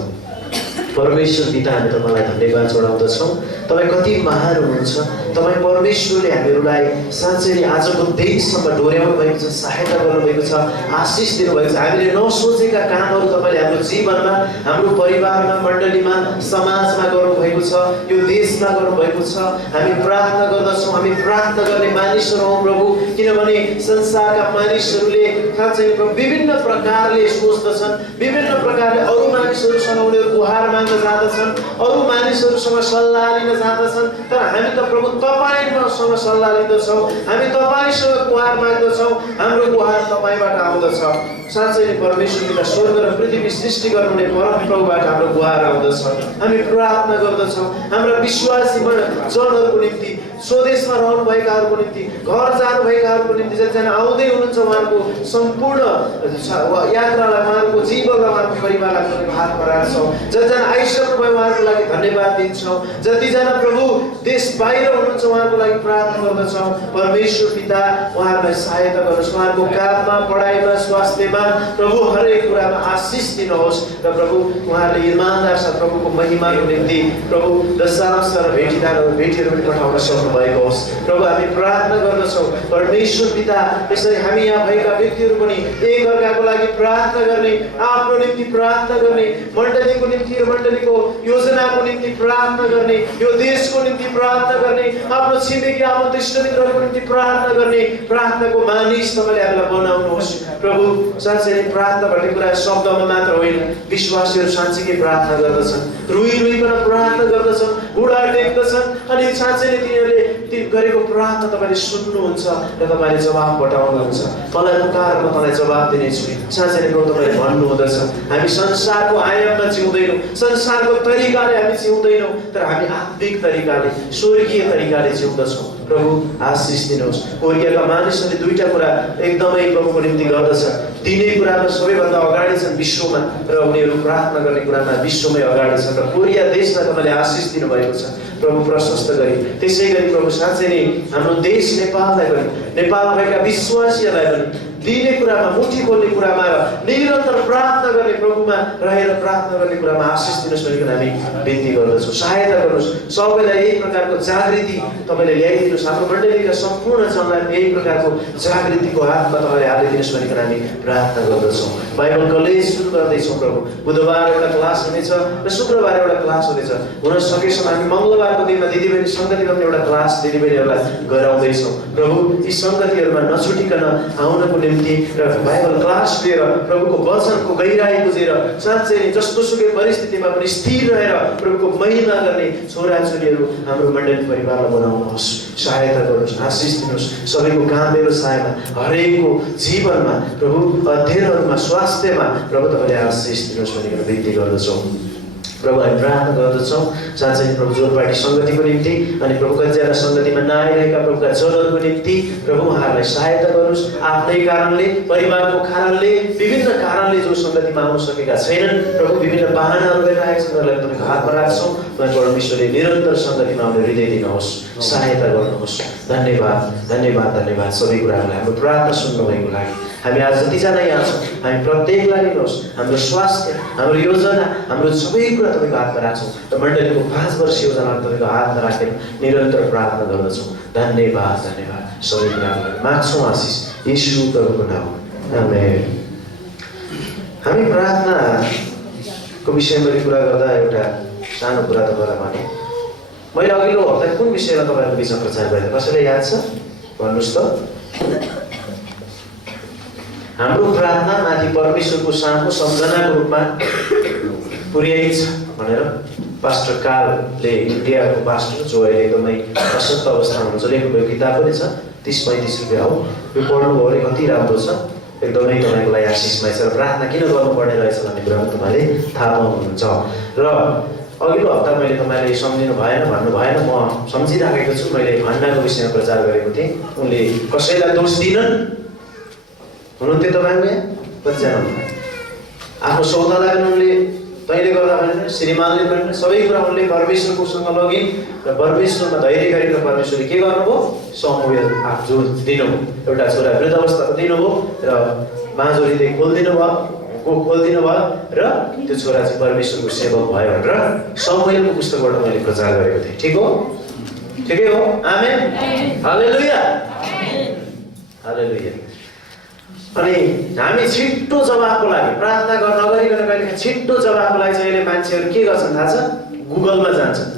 परमेश्वर पिता, हामी तपाईँलाई धन्यवाद चढाउँदछौँ। तपाईँ कति महान हुनुहुन्छ। तपाईँ परमेश्वरले हामीहरूलाई साँच्चै नै आजको दिनसम्म डोर्याउनु भएको छ, सहायता गर्नुभएको छ, आशिष दिनुभएको छ। हामीले नसोचेका कामहरू तपाईँले हाम्रो जीवनमा, हाम्रो परिवारमा, मण्डलीमा, समाजमा गर्नुभएको छ, यो देशमा गर्नुभएको छ। हामी प्रार्थना गर्दछौँ। हामी प्रार्थना गर्ने मानिसहरू हौँ प्रभु, किनभने संसारका मानिसहरूले साँच्चै विभिन्न प्रकारले सोच्दछन्, विभिन्न प्रकारले अरू मानिसहरूसँग उनीहरू गुहार माग्न जाँदछन्, अरू मानिसहरूसँग सल्लाह लिन जाँदछन्। तर हामी त प्रभु तपाईँसँग सल्लाह लिँदछौँ, हामी तपाईँसँग गुहार माग्दछौँ। हाम्रो गुहार तपाईँबाट आउँदछ। साँच्चै नै परमेश्वरले स्वर्ग र पृथ्वी सृष्टि गर्नुहुने परमप्रभुबाट हाम्रो गुहार आउँदछ। हामी प्रार्थना गर्दछौँ हाम्रा विश्वासी जनहरूको निम्ति, स्वदेशमा रहनुभएकाहरूको निम्ति, घर जानुभएकाहरूको निम्ति, जतिजना आउँदै हुनुहुन्छ उहाँको सम्पूर्ण यात्रालाई, उहाँको जीवनलाई, उहाँको परिवारलाई पनि हातमा राख्छौँ। जतिजना आइसक्नुभयो उहाँहरूको लागि धन्यवाद दिन्छौँ। जतिजना प्रभु देश बाहिर हुनुहुन्छ उहाँहरूको लागि प्रार्थना गर्दछौँ। परमेश्वर पिता उहाँहरूलाई सहायता गर्नुहोस्, उहाँहरूको काममा, पढाइमा, स्वास्थ्यमा प्रभु हरेक कुरामा आशिष दिनुहोस्। र प्रभु उहाँहरूले इमानदार साथ प्रभुको महिमाको निम्ति प्रभु दशांश र भेटीहरू पनि पठाउन सक्नुभएको होस्। प्रभु हामी प्रार्थना गर्दछौँ परमेश्वर पिता, यसरी हामी यहाँ भएका व्यक्तिहरू पनि एक अर्काको लागि प्रार्थना गर्ने, आफ्नो निम्ति प्रार्थना गर्ने, मण्डलीको निम्ति र मण्डलीको योजनाको निम्ति प्रार्थना गर्ने, यो देशको निम्ति प्रार्थना गर्ने, आफ्नो छिमेकी आफन्त इष्टमित्रहरूको निम्ति प्रार्थना गर्ने प्रार्थनाको मानिस तपाईँले हामीलाई बनाउनुहोस्। प्रभु साँच्चै नै प्रार्थना भन्ने कुरा शब्दमा मात्र होइन, विश्वासीहरू साँच्चीकै प्रार्थना गर्दछन्, रुइकन प्रार्थना गर्दछन्, बुढा टेक्दछन् अनि साँच्चै नै तिनीहरूले गरेको प्रार्थना तपाईँले सुन्नुहुन्छ र तपाईँले जवाब पठाउनुहुन्छ। तँलाई पुकार म तँलाई जवाब दिनेछु। साँच्चै नै प्रभु तपाईँले भन्नुहुँदछ हामी संसारको आयाममा जिउँदैनौँ, संसारको तरिकाले हामी जिउँदैनौँ, तर हामी आत्मिक तरिकाले, स्वर्गीय तरिकाले जिउँदछौँ। प्रभु आशिष दिनुहोस्। कोरियाका मानिसहरूले 2टा कुरा एकदमै प्रभुको निम्ति गर्दछ। तिनै कुरामा सबैभन्दा अगाडि छन् विश्वमा, र उनीहरू प्रार्थना गर्ने कुरामा विश्वमै अगाडि छन्। र कोरिया देशलाई तपाईँले आशिष दिनुभएको छ प्रभु, प्रशस्त गरी। त्यसै गरी प्रभु साँच्चै नै हाम्रो देश नेपाललाई पनि, नेपालमा भएका विश्वासीहरूलाई पनि दिने कुरामा, मुठी खोल्ने कुरामा र निरन्तर प्रार्थना गर्ने, प्रभुमा रहेर प्रार्थना गर्ने कुरामा आशिष दिनुहोस् भनिकन हामी बिन्ती गर्दछौँ। सहायता गर्नुहोस्, सबैलाई यही प्रकारको जागृति तपाईँले ल्याइदिनुहोस्। हाम्रो मण्डलीका सम्पूर्ण जनलाई यही प्रकारको जागृतिको हातमा तपाईँले हालिदिनुहोस् भनिकन हामी प्रार्थना गर्दछौँ। बाइबल कलेज सुरु गर्दैछौँ प्रभु। बुधबार एउटा क्लास हुनेछ र शुक्रबार एउटा क्लास हुनेछ। हुन सकेसम्म हामी मङ्गलबारको दिनमा दिदीबहिनी सङ्गतिमा पनि एउटा क्लास दिदीबहिनीहरूलाई गराउँदैछौँ। प्रभु यी सङ्गतिहरूमा नछुटिकन आउनको निम्ति र बाइबल क्लास लिएर प्रभुको वचनको गहिराई बुझेर साँच्चै नै जस्तोसुकै परिस्थितिमा पनि स्थिर रहेर प्रभुको महिमा गर्ने छोराछोरीहरू हाम्रो मण्डली परिवारलाई बनाउनुहोस्। सहायता गर्नुहोस्, आशिष दिनुहोस्। सबैको काम व्यवसायमा, हरेकको जीवनमा प्रभु, अध्ययनहरूमा, स्वास्थ्यमा प्रभु तपाईँले आशिष दिनुहोस् भनिकन बिन्ती गर्दछौँ। प्रभु हामी प्रार्थना गर्दछौँ साँच्चै प्रभु जोरपाटी सङ्गतिको निम्ति अनि प्रभु कतिजना सङ्गतिमा नआइरहेका प्रभुका जनहरूको निम्ति प्रभु उहाँहरूलाई सहायता गर्नुहोस्। आफ्नै कारणले, परिवारको कारणले, विभिन्न कारणले जो सङ्गतिमा आउन सकेका छैनन् प्रभु, विभिन्न बाहनाहरू गरिरहेका छन्, उनीहरूलाई तपाईँको हातमा राख्छौँ। परमेश्वरले निरन्तर सङ्गतिमा आउने हृदय दिनुहोस्, सहायता गर्नुहोस्। धन्यवाद धन्यवाद धन्यवाद सबै कुराहरूलाई हाम्रो प्रार्थना सुन्नुभएको लागि। हामी आज जतिजना यहाँ छौँ हामी प्रत्येकलाई लिनुहोस्। हाम्रो स्वास्थ्य, हाम्रो योजना, हाम्रो सबै कुरा तपाईँको हातमा राख्छौँ र मण्डलीको 5 वर्ष योजना तपाईँको हातमा राखेर निरन्तर प्रार्थना गर्दछौँ। धन्यवाद धन्यवाद सबै कुराहरूलाई माग्छौँ आशिष येशू प्रभुको नाममा, आमेन। हामी प्रार्थनाको विषयमा कुरा गर्दा एउटा सानो कुरा तपाईँलाई भने, मैले अघिल्लो हप्ता कुन विषयमा तपाईँहरूको बिचमा प्रचार गरेँ कसैलाई याद छ? भन्नुहोस् त। हाम्रो प्रार्थना माथि परमेश्वरको सानो सम्झनाको रूपमा पुर्याइछ भनेर पास्टर कालले, इन्डियाको पास्टर जो अहिले एकदमै अशक्त अवस्थामा हुनुहुन्छ, लेखेको किताब पनि छ, 30-35 रुपियाँ हो। यो पढ्नुभयो भने कति राम्रो छ, एकदमै तपाईँको लागि आशिषमय छ। र प्रार्थना किन गर्नुपर्ने रहेछ भन्ने कुरा पनि तपाईँले थाहा पाउनुहुन्छ। र अघिल्लो हप्ता मैले तपाईँले सम्झिनु भएन, भन्नु भएन, म सम्झिराखेको छु। मैले भण्डाको विषयमा प्रचार गरेको थिएँ। उनले कसैलाई दोष दिनन्, हुनुहुन्थ्यो तपाईँको यहाँ कतिजना? आफ्नो सौदालाई पनि उनले तैँले गर्दा भनेर, श्रीमानले पनि सबै कुरा उनले परमेश्वरकोसँग लगिन् र परमेश्वरमा धैर्य गरेर परमेश्वरले के गर्नुभयो? समुएल जो दिनुभयो, एउटा छोरा वृद्ध अवस्थाको दिनुभयो र माजुरीले खोलिदिनु भयो र त्यो छोरा चाहिँ परमेश्वरको सेवक भयो भनेर समुएलको पुस्तकबाट मैले प्रचार गरेको थिएँ। ठिक हो? ठिकै हो? आमेन, हालेलुया, हालेलुया। अनि हामी छिट्टो जवाफको लागि प्रार्थना गर्न नगरिकन कहिले छिट्टो जवाफको लागि चाहिँ अहिले मान्छेहरू के गर्छन् थाहा छ? गुगलमा जान्छन्।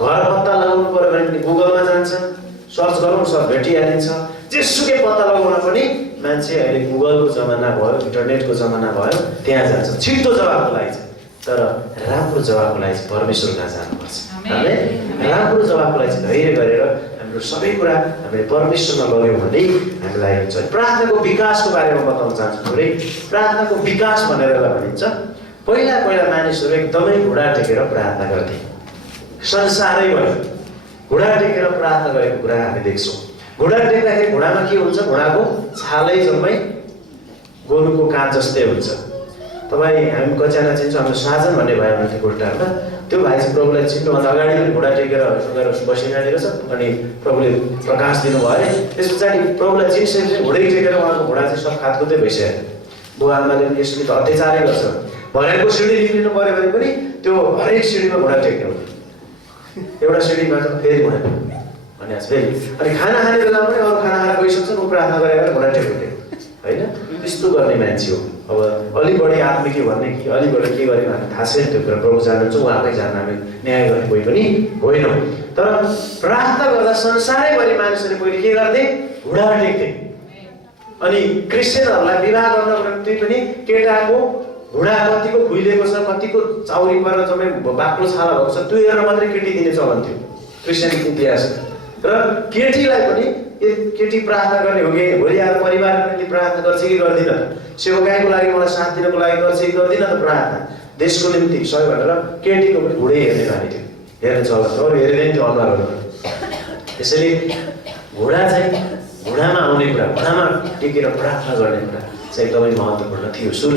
घर पत्ता लगाउनु पर्यो भने पनि गुगलमा जान्छन्, सर्च गरौँ सर्च भेटिहालिन्छ। जेसुकै पत्ता लगाउन पनि मान्छे अहिले गुगलको जमाना भयो, इन्टरनेटको जमाना भयो, त्यहाँ जान्छ छिट्टो जवाफको लागि चाहिँ। तर राम्रो जवाफको लागि चाहिँ परमेश्वर कहाँ जानुपर्छ। हामीले राम्रो जवाफको लागि चाहिँ धैर्य गरेर हाम्रो सबै कुरा हामीले परमेश्वरमा लग्यौँ भने हामीलाई हुन्छ। प्रार्थनाको विकासको बारेमा बताउन चाहन्छु थोरै। प्रार्थनाको विकास भनेर भनिन्छ, पहिला मानिसहरू एकदमै घुँडा टेकेर प्रार्थना गर्थे। संसारैभरि घुँडा टेकेर प्रार्थना गरेको कुरा हामी देख्छौँ। घुँडा टेक्दाखेरि घुँडामा के हुन्छ? घुँडाको छालै जम्मै गोरुको काँध जस्तै हुन्छ। तपाईँ हामी कतिजना चिन्छौँ? हाम्रो साजन भन्ने भाइ हुनुहुन्थ्यो गोटारमा। त्यो भाइ चाहिँ प्रभुलाई चिन्नुभन्दा अगाडि पनि घुँडा टेकेर बसिरहेको छ। अनि प्रभुले प्रकाश दिनुभयो अरे। त्यस पछाडि प्रभुलाई चिनिसकेपछि घुँडै टेकेर उहाँको घुँडा चाहिँ सब खातखुतै भइसक्यो। बुवा आमाले पनि यसले त अत्याचारै गर्छ, भनेको सिँढी निक्लिनु पऱ्यो भने पनि त्यो हरेक सिँढीमा घुँडा टेक्ने हुन्छ। एउटा सिँढीमा चाहिँ फेरि घुँडा भने फेरि। अनि खाना खाने बेलामा पनि अरू खाना खाएर गइसक्छन्, ऊ प्रार्थना गरेर घुँडा टेक्ने होइन। त्यस्तो गर्ने मान्छे हो। अब अलि बढी आत्मिक भन्ने कि अलि बढी के गर्ने हामी थाहा छैन, त्यो कुरा प्रभु जान्नुहुन्छ, उहाँकै जान्न हामी न्याय गर्ने कोही पनि होइनौँ। तर प्रार्थना गर्दा संसारैभरि मानिसहरूले पहिले के गर्थे? घुँडा टेक्थे। अनि क्रिस्चियनहरूलाई विवाह गर्नको निम्ति पनि केटाको घुँडा कतिको खुइलेको छ, कतिको चाउरी परेर जम्मै बाक्लो छाला भएको छ, त्यो हेरेर मात्रै केटी दिने चलन थियो क्रिस्चियन इतिहास। र केटीलाई पनि केटी प्रार्थना गर्ने हो कि भोलि आएर परिवारको निम्ति प्रार्थना गर्छ कि गर्दिन, सेवकाईको लागि मलाई साथ दिनको लागि गर्छ कि गर्दिन त प्रार्थना, देशको निम्ति सबै भनेर केटीको पनि घुँडै हेर्ने बानी थियो, हेर्ने चलन थियो। अरू हेर्दैन थियो अनुहारहरू। त्यसैले घुँडा चाहिँ घुँडामा आउने कुरा, घुँडामा टेकेर प्रार्थना गर्ने कुरा चाहिँ एकदमै महत्त्वपूर्ण थियो सुरु।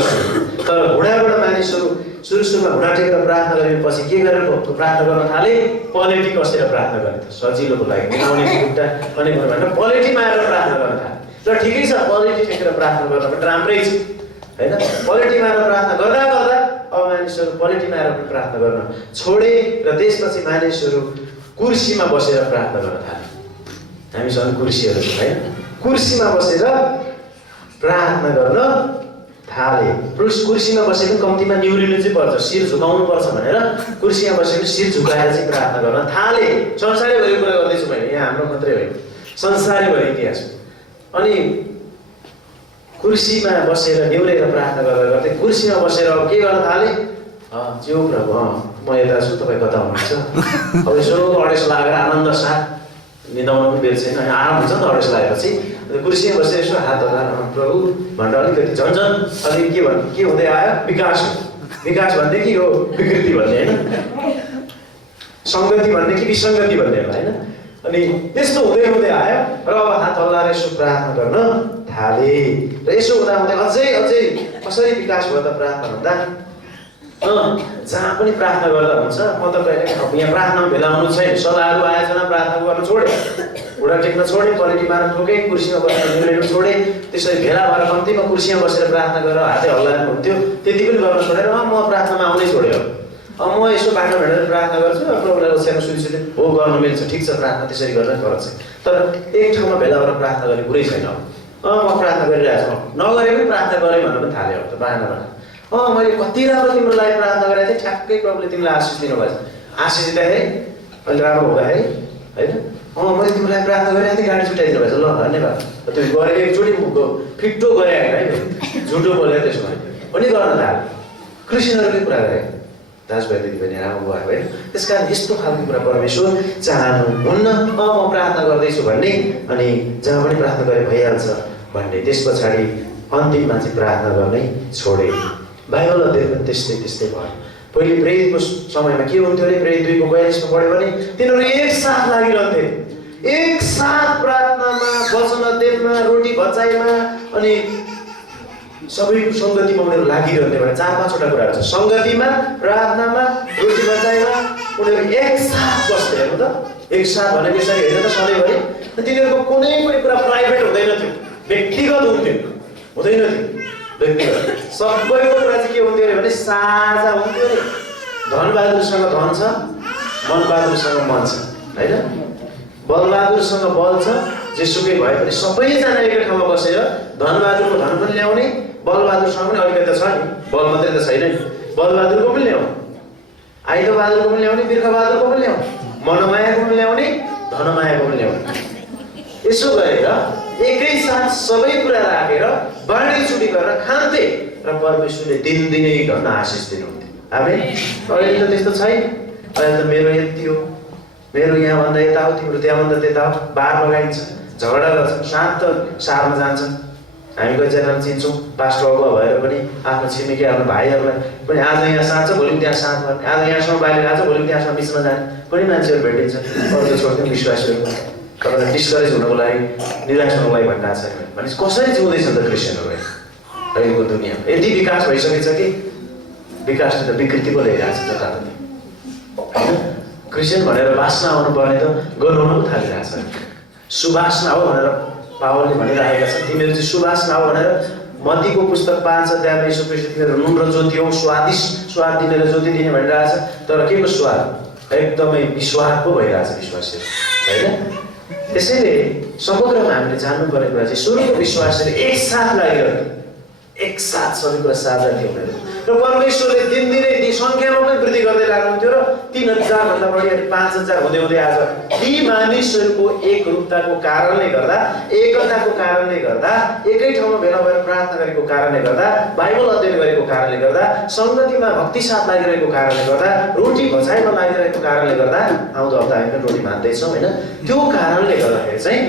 तर घुँडाबाट मानिसहरू सुरुमा घुँडा टेकेर प्रार्थना गरेपछि के गरेर प्रार्थना गर्न थाले? पलेटी कसेर प्रार्थना गर्ने त सजिलोको लागि निकाउने खुट्टा अनि भनेर पलेटी मारेर प्रार्थना गर्न थाले। र ठिकै छ, पलेटी टेकेर प्रार्थना गर्न पनि राम्रै छ होइन। पलेटी मारेर प्रार्थना गर्दा गर्दा अब मानिसहरू पलेटी मारेर पनि प्रार्थना गर्न छोडे र त्यसपछि मानिसहरू कुर्सीमा बसेर प्रार्थना गर्न थाले। हामीसँग कुर्सीहरू छ होइन, कुर्सीमा बसेर प्रार्थना गर्न थाले। कुर्सीमा बसेको कम्तीमा निहुरिनु चाहिँ पर्छ, शिर झुकाउनु पर्छ भनेर कुर्सीमा बसेको शिर झुकाएर चाहिँ प्रार्थना गर्न थाले। संसारैभरि कुरा गर्दैछु मैले, यहाँ हाम्रो मात्रै होइन, संसारैभरि इतिहास। अनि कुर्सीमा बसेर निहुरेर प्रार्थना गर्दा गर्दै कुर्सीमा बसेर अब के गर्न थाले? ज्यू प्रभु, म यता छु, तपाईँ कता हुनुहुन्छ? अब यसो अडेस लागेर आनन्द साथ निदाउनु पनि बेल छैन, आराम हुन्छ नि त अडेस लागेपछि। कुर्सीमा बसेर यसो हात हल्लाएर प्रभु भनेर अलिकति झन्झन अलिक के हुँदै आयो? विकास हो। विकास भन्ने कि हो विकृति भन्ने होइन, सङ्गति भन्ने कि विसङ्गति भन्ने होइन। अनि त्यस्तो हुँदै हुँदै आयो र अब हात हल्लाएर यसो प्रार्थना गर्न थाले। र यसो हुँदा हुँदै अझै कसरी विकास भयो त प्रार्थना भन्दा? जहाँ पनि प्रार्थना गर्दा हुन्छ, म तपाईँले यहाँ प्रार्थनामा भेला हुनु छैन, सल्लाहहरू आयोजना प्रार्थना गर्न छोडेँ, घुँडा टेक्न छोडेँ, पलेटी मार्न ठोकेँ, कुर्सीमा बसेर निहुरेर छोडेँ। त्यसरी भेला भएर कम्तीमा कुर्सीमा बसेर प्रार्थना गरेर हातै हल्लाएर हुन्थ्यो, त्यति पनि गर्न छोडेर म प्रार्थनामा आउनै छोडेँ। अब म यसो बाटो भेटेर प्रार्थना गर्छु, प्रभुलाई ओछ्याएर सुनिसुने हो गर्नु मिल्छ, ठिक छ, प्रार्थना त्यसरी गर्न फरक छ। तर एक ठाउँमा भेला भएर प्रार्थना गर्ने कुरै छैन। म प्रार्थना गरिरहेको छु, नगरे पनि प्रार्थना गरेँ भन्नु पनि थाल्यो। अब त बाहना मैले कति राम्रो तिम्रो लागि प्रार्थना गरेको थिएँ, ठ्याक्कै प्रभुले तिमीलाई आशिष दिनुभएछ। आशिष दिँदाखेरि अहिले राम्रो हुँदाखेरि होइन, मैले तिम्रो लागि प्रार्थना गरेको थिएँ, गाडी छुट्याइदिनु भएछ, ल धन्यवाद। त्यो गरेको एकचोटि फिट्टो गरे होइन, झुटो बोलेर त्यसो भने पनि गर्न थाल्यो। क्रिस्चियनहरूकै कुरा गरे, दाजुभाइ दिदीबहिनी आमाबुवा भयो। त्यसकारण यस्तो खालको कुरा परमेश्वर चाहनुहुन्न। म प्रार्थना गर्दैछु भन्ने अनि जहाँ पनि प्रार्थना गरे भइहाल्छ भन्ने, त्यस पछाडि अन्तिममा चाहिँ प्रार्थना गर्नै छोडे। बाइबल अध्ययन पनि त्यस्तै भयो। पहिले प्रेरितको समयमा के हुन्थ्यो अरे, प्रेरित 2:42 मा पढ्यो भने तिनीहरू एकसाथ लागिरहन्थे, एकसाथ प्रार्थनामा, वचन अध्ययनमा, रोटी भचाइमा अनि सबैको सङ्गतिमा उनीहरू लागिरहन्थे भने 4-5 वटा कुराहरू छ। सङ्गतिमा, प्रार्थनामा, रोटी बचाइमा उनीहरू एकसाथ बस्थे। हेर्नु त, एकसाथ भनेको यसरी होइन त सधैँभरि। तिनीहरूको कुनै पनि कुरा प्राइभेट हुँदैन थियो, व्यक्तिगत हुन्थ्यो, हुँदैन थियो व्यक्तिगत। सबैको कुरा चाहिँ के हुन्थ्यो अरे भने साझा हुन्थ्यो अरे। धनबहादुरसँग धन छ, मनबहादुरसँग मन छ, होइन? बलबहादुरसँग बल छ, जेसुकै भए पनि सबैजना एकै ठाउँमा बसेर धनबहादुरको धन पनि ल्याउने, बलबहादुरसँग पनि अलिकति छ नि, बल मात्रै त छैन नि, बलबहादुरको पनि ल्याउने, आइदबहादुरको पनि ल्याउने, बिर्खबहादुरको पनि ल्याउने, मनमायाको पनि ल्याउने, धनमायाको पनि ल्याउने। यसो गरेर एकैसाथ सबै कुरा राखेर बाँडीचुँडी गरेर खान्थे र परमेश्वरले दिनदिनै धन आशिष दिनुहुन्थ्यो। आमेन। अहिले त त्यस्तो छैन। अहिले त मेरो यति हो, मेरो यहाँभन्दा यता हो, तिम्रो त्यहाँभन्दा त्यता हो, बार लगाइन्छ, झगडा गर्छ, सात सारमा जान्छन्। हामी कतिजनालाई चिन्छौँ, पास्टर अगुवा भएर पनि आफ्नो छिमेकी आफ्नो भाइहरूलाई पनि आज यहाँ साँच्छ, भोलि त्यहाँ साथ गर्ने, आज यहाँसम्म बाहिर आएको छ, भोलि त्यहाँसम्म मिच्न जाने पनि मान्छेहरू भेटिन्छ। अरू छोड्थ्यौँ विश्वासहरू, तपाईँलाई डिस्करेज हुनको लागि, निराश हुनको लागि भन्न छ भने कसरी जिउँदैछ त क्रिस्चियनहरू अहिलेको दुनियाँ? यति विकास भइसकेछ कि विकासले त विकृति पो ल्याइरहेको छ जताततै, होइन? क्रिस्चियन भनेर बास्ना आउनु पर्ने त गनाउनु पो थालिरहेको छ। सुवासना हो भनेर पावलले भनिरहेका छन्, तिमीहरू चाहिँ सुवासना हो भनेर। मत्तीको पुस्तक 5 अध्यायमा यीशु ख्रीष्ट तिमीहरू नुन र ज्योति हौ, स्वादिष्ट स्वाद दिने र ज्योति दिने भनिरहेछ। तर के को स्वाद? एकदमै विश्वास पो भइरहेछ विश्वासहरू, होइन? त्यसैले समग्रमा हामीले जान्नुपर्ने कुरा चाहिँ सुरुको विश्वासहरू एकसाथ लागिरह्यो, एकसाथ सबै कुरा साझा थियो उनीहरू। र परमेश्वरले दिनदिनै ती सङ्ख्यामा पनि वृद्धि गर्दै लाग्नुहुन्थ्यो र 3000 भन्दा बढी अनि 5000 हुँदै हुँदै आज ती मानिसहरूको एकरूपताको कारणले गर्दा, एकताको कारणले गर्दा, एकै ठाउँमा भेला भएर प्रार्थना गरेको कारणले गर्दा, बाइबल अध्ययन गरेको कारणले गर्दा, सङ्गतिमा भक्ति साथ लागिरहेको कारणले गर्दा, रोटी भचाइमा लागिरहेको कारणले गर्दा, आउँदो हप्ता हामी पनि रोटी मान्दैछौँ, होइन? त्यो कारणले गर्दाखेरि चाहिँ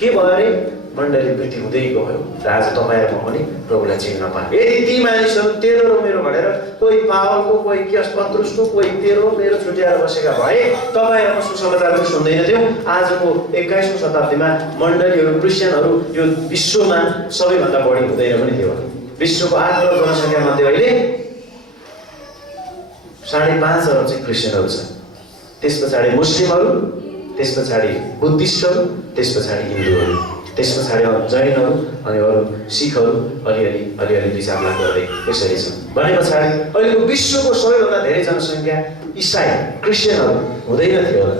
के भयो अरे, मण्डली वृद्धि हुँदै गयो र आज तपाईँहरू पनि प्रभुलाई चिन्न पाए। यदि ती मानिसहरू तेरो र मेरो भनेर कोही पावलको, कोही पत्रुसको, कोही तेरो मेरो छुट्याएर बसेका भए तपाईँहरूको सुसमाचार पनि सुन्दैन थियो। आजको 21औं शताब्दीमा मण्डलीहरू, क्रिस्चियनहरू यो विश्वमा सबैभन्दा बढी हुँदैन पनि थियो। विश्वको 8 करोड जनसङ्ख्या मध्ये अहिले 5.5 अरब चाहिँ क्रिस्चियनहरू छन्। त्यस पछाडि मुस्लिमहरू, त्यस पछाडि बुद्धिस्टहरू, त्यस पछाडि हिन्दूहरू, त्यस पछाडि जैनहरू अनि अरू सिखहरू अलिअलि 2-4 लाख गर्दै यसरी छन्। भने पछाडि अहिलेको विश्वको सबैभन्दा धेरै जनसङ्ख्या इसाई क्रिस्चियनहरू हुँदैन थियो होला।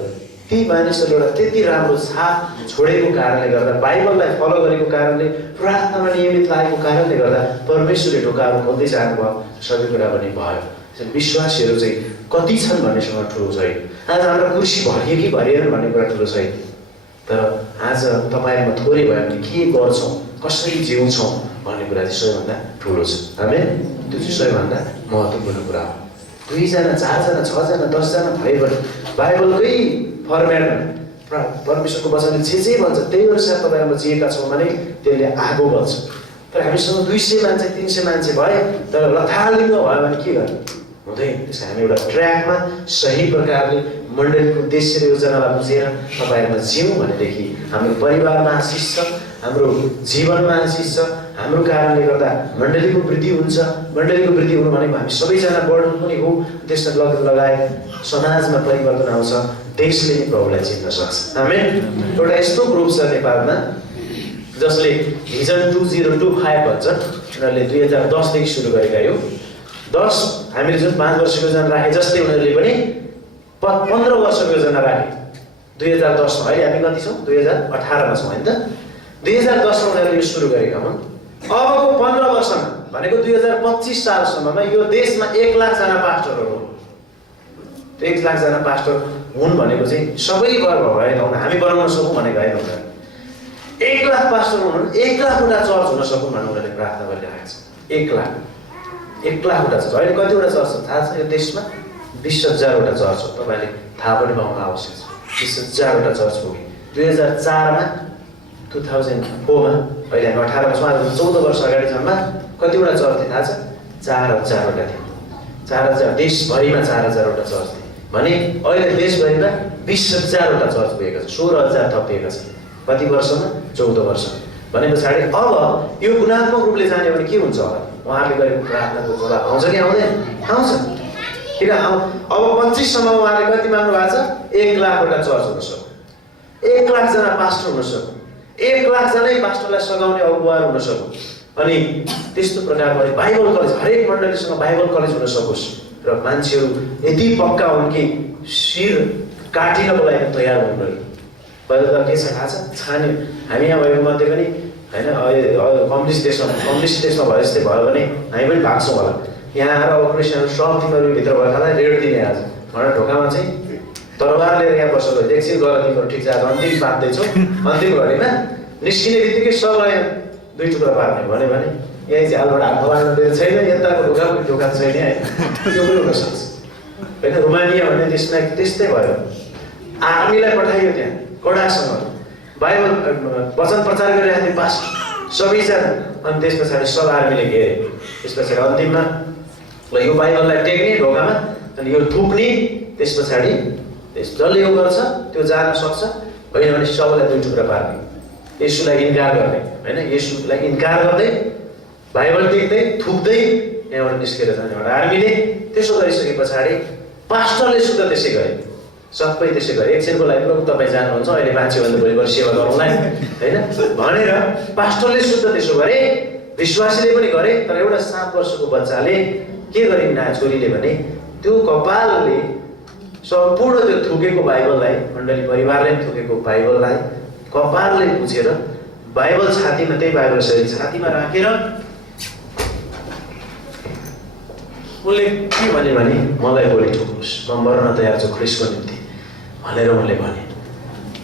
ती मानिसहरू एउटा त्यति राम्रो छाप छोडेको कारणले गर्दा, बाइबललाई फलो गरेको कारणले, प्रार्थनामा नियमित लागेको कारणले गर्दा परमेश्वरले ढोकाहरू खोल्दै जानुभयो, सबै कुरा पनि भयो। विश्वासीहरू चाहिँ कति छन् भन्नेसँग ठुलो छैन। आज हाम्रो कुर्सी भरियो कि भरिएन भन्ने कुरा ठुलो छैन। तर आज तपाईँहरूमा थोरै भयो भने के गर्छौँ, कसरी जिउँछौँ भन्ने कुरा चाहिँ सबैभन्दा ठुलो छ। आमेन। त्यो चाहिँ सबैभन्दा महत्त्वपूर्ण कुरा हो। 2 जना, 4 जना, 6 जना, 10 जना भए पनि बाइबलकै फर्मेटमा परमेश्वरको वचनले जे भन्छ त्यही अनुसार तपाईँहरूमा जिएका छौँ भने त्यसले आगो बल्छ। तर हामीसँग 200 मान्छे, 300 मान्छे भए तर लथालिङ्ग भयो भने के गर्ने? हुँदैन। त्यस हामी एउटा ट्र्याकमा सही प्रकारले मण्डलीको उद्देश्य र योजनालाई बुझेर तपाईँहरूमा जिउँ भनेदेखि हाम्रो परिवारमा आशिष छ, हाम्रो जीवनमा आशिष छ। हाम्रो कारणले गर्दा मण्डलीको वृद्धि हुन्छ। मण्डलीको वृद्धि हुनु भनेको हामी सबैजना बढ्नु पनि हो। त्यसमा लगायत समाजमा परिवर्तन आउँछ, देशले नै प्रभुलाई चिन्न सक्छ। आमेन। एउटा यस्तो ग्रुप छ नेपालमा जसले भिजन 2025 भन्छ। उनीहरूले 2010 देखि सुरु गरेका यो 10 हामीले जुन 5 वर्षको योजना राखे जस्तै उनीहरूले पनि 15 वर्षको योजना राखे 2010 मा। अहिले हामी कति छौँ? 2018 मा छौँ होइन त? 2010 मा उनीहरूले यो सुरु गरेका हुन्। अबको 15 वर्षमा भनेको 2025 सालसम्ममा यो देशमा 1 लाख जना पास्टरहरू हुन्। 1 लाख जना पास्टर हुन् भनेको चाहिँ सबै वर्ग भएन, हामी बनाउन सकौँ भनेको होइन। उनीहरू 1 लाख पास्टर हुन्, 1 लाखवटा चर्च हुन सकौँ भनेर उनीहरूले प्रार्थना गरिरहेका छन्। 1 लाखवटा चर्च। अहिले कतिवटा चर्च छ थाहा छ यो देशमा? 20,000वटा चर्च हो। तपाईँले थाहा पनि पाउनु आवश्यक छ। 20,000वटा चर्च पुग्यो 2004मा 2004मा। अहिले हामी 18मा छौँ, आज 14 वर्ष अगाडि जम्मा कतिवटा चर्च थियो थाहा छ? 4,000वटा थियो। 4,000 देशभरिमा 4,000वटा चर्च थियो भने अहिले देशभरिमा 20,000वटा चर्च पुगेको छ। 16,000 थपिएको छ। कति वर्षमा? 14 वर्ष। भने पछाडि अब यो गुणात्मक रूपले जाने भने के हुन्छ होला? उहाँले गरेको प्रार्थनाको जवाब आउँछ कि आउँदैन? आउँछ। किन अब 25 सम्म उहाँले कति माग्नु भएको छ? 1 लाखवटा चर्च हुन सक्छ, 1 लाखजना पास्टर हुन सक्छ, 1 लाखजनै पास्टरलाई सघाउने अगुवाहरू हुन सक्छ। अनि त्यस्तो प्रकारको बाइबल कलेज हरेक मण्डलीसँग बाइबल कलेज हुन सकोस् र मान्छेहरू यति पक्का हुन् कि शिर काटिनको लागि तयार हुनु। पहिला त के छ थाहा छ? छाने हामी यहाँ भएको मध्ये पनि होइन कम्युनिस्ट देशमा भए जस्तै भयो भने हामी पनि भाग्छौँ होला। यहाँ आएर अब क्रिस्चियनहरू सब तिमीहरू भित्र भएकालाई रेड दिने आज भनेर ढोकामा चाहिँ तरबार लिएर यहाँ बसेर एकछिन गर तिमीहरू ठिक छ आज अन्तिम बाँध्दैछौ, अन्तिम घडीमा निस्किने बित्तिकै सबलाई 2 टुक्रा पार्ने भन्यो भने यही चाहिँ हालबाट हात लगाउनु दिएको छैन, यताको ढोका छैन है, त्यो पनि हुनसक्छ होइन। रोमानिया भन्ने देशमा त्यस्तै भयो। आर्मीलाई पठाइयो त्यहाँ कडासँग बाइबल वचन प्रचार गरिरहेको थियो पास सबैजना। अनि त्यस पछाडि सब आर्मीले घेरे। त्यस पछाडि अन्तिममा ल यो बाइबललाई टेक्ने ढोकामा अनि यो थुक्ने, त्यस पछाडि जसले यो गर्छ त्यो जान सक्छ, होइन भने सबैलाई 2 टुक्रा पार्ने, येशूलाई इन्कार गर्ने होइन। येशूलाई इन्कार गर्दै बाइबल टेक्दै थुक्दै यहाँबाट निस्केर जाने एउटा आर्मीले। त्यसो गरिसके पछाडि पास्टरले सुद्धा त्यसै गरे, सबै त्यसै गरे। एकछिनको लागि प्रभु तपाईँ जानुहुन्छ, अहिले मान्छेभन्दा भोलिपल्ट सेवा गरौँला होइन भनेर पास्टरले सुद्धा त्यसो गरे, विश्वासीले पनि गरे। तर एउटा 7 वर्षको बच्चाले के गरिन् छोरीले भने त्यो कपालले सम्पूर्ण त्यो थुकेको बाइबललाई, मण्डली परिवारले थुकेको बाइबललाई कपालले पुछेर बाइबल छातीमा, त्यही बाइबल सहित छातीमा राखेर उनले के भने मलाई गोली ठोक्नुहोस्, म मर्न तयार छु ख्रिस्टको निम्ति भनेर उनले भने।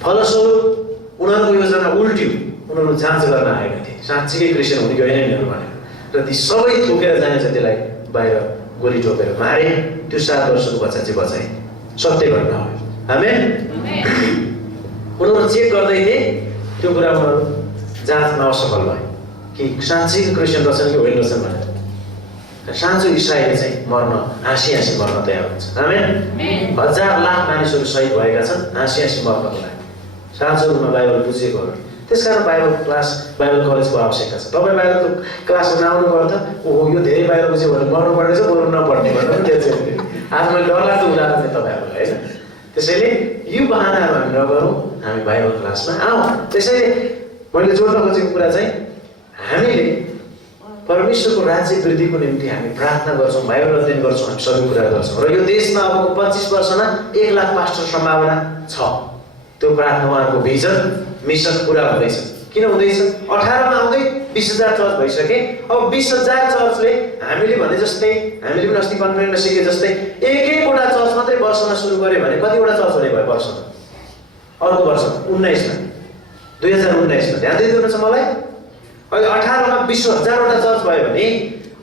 फलस्वरूप उनीहरूको योजना उल्ट्यो। उनीहरू जाँच गर्न आएका थिए साँच्चीकै क्रिस्चियन हुने कि होइन नि भनेर, र ती सबै थुकेर जाने जतिलाई बाहिर गोली ठोकेर मारे। त्यो 7 वर्षको बच्चा चाहिँ बचाए। सत्य घटना हो। आमेन। उनीहरू चेक गर्दै थिए, त्यो कुरा उनीहरू जाँचमा असफल भए कि साँच्चीको क्रिस्चियन रहेछन् कि होइन रहेछन् भनेर। साँचो इसाईले चाहिँ मर्न हाँसी मर्न तयार हुन्छ। आमेन। 1000 लाख मानिसहरू शहीद भएका छन् हाँसी मर्नको लागि, साँचो रूपमा बाइबल बुझेकोहरू। त्यसकारण बाइबल क्लास, बाइबल कलेजको आवश्यकता छ। तपाईँ बाइबलको क्लासमा नआउनु पर्यो त ओहो यो धेरै बाइबल बुझ्यो भने मर्नु पर्ने छ, बोल्नु नपर्ने भनेर पनि त्यो चाहिँ आज मैले डरलाग्दो उदाहरण दिएँ तपाईँहरूलाई होइन। त्यसैले यो बहानाहरू हामी नगरौँ, हामी बाइबल क्लासमा आउँ। त्यसैले मैले जोड्न खोजेको कुरा चाहिँ हामीले परमेश्वरको राज्य वृद्धिको निम्ति हामी प्रार्थना गर्छौँ, बाइबल अध्ययन गर्छौँ, हामी सबै कुरा गर्छौँ। र यो देशमा अबको 25 वर्षमा 1 लाख पास्टर सम्भावना छ। त्यो प्रार्थना उहाँहरूको भिजन मिसन पुरा हुँदैछ। किन हुँदैछ? 18मा आउँदै 20,000 चर्च भइसके। अब 20,000 चर्चले हामीले भने जस्तै, हामीले पनि अस्ति कन्फरेन्समा सिके जस्तै एक-एकवटा चर्च मात्रै वर्षमा सुरु गऱ्यो भने कतिवटा चर्च हुने भयो वर्षमा? अर्को वर्ष 19मा 2019मा ध्यान दिइदिनु छ मलाई। अहिले 18मा 20,000वटा चर्च भयो भने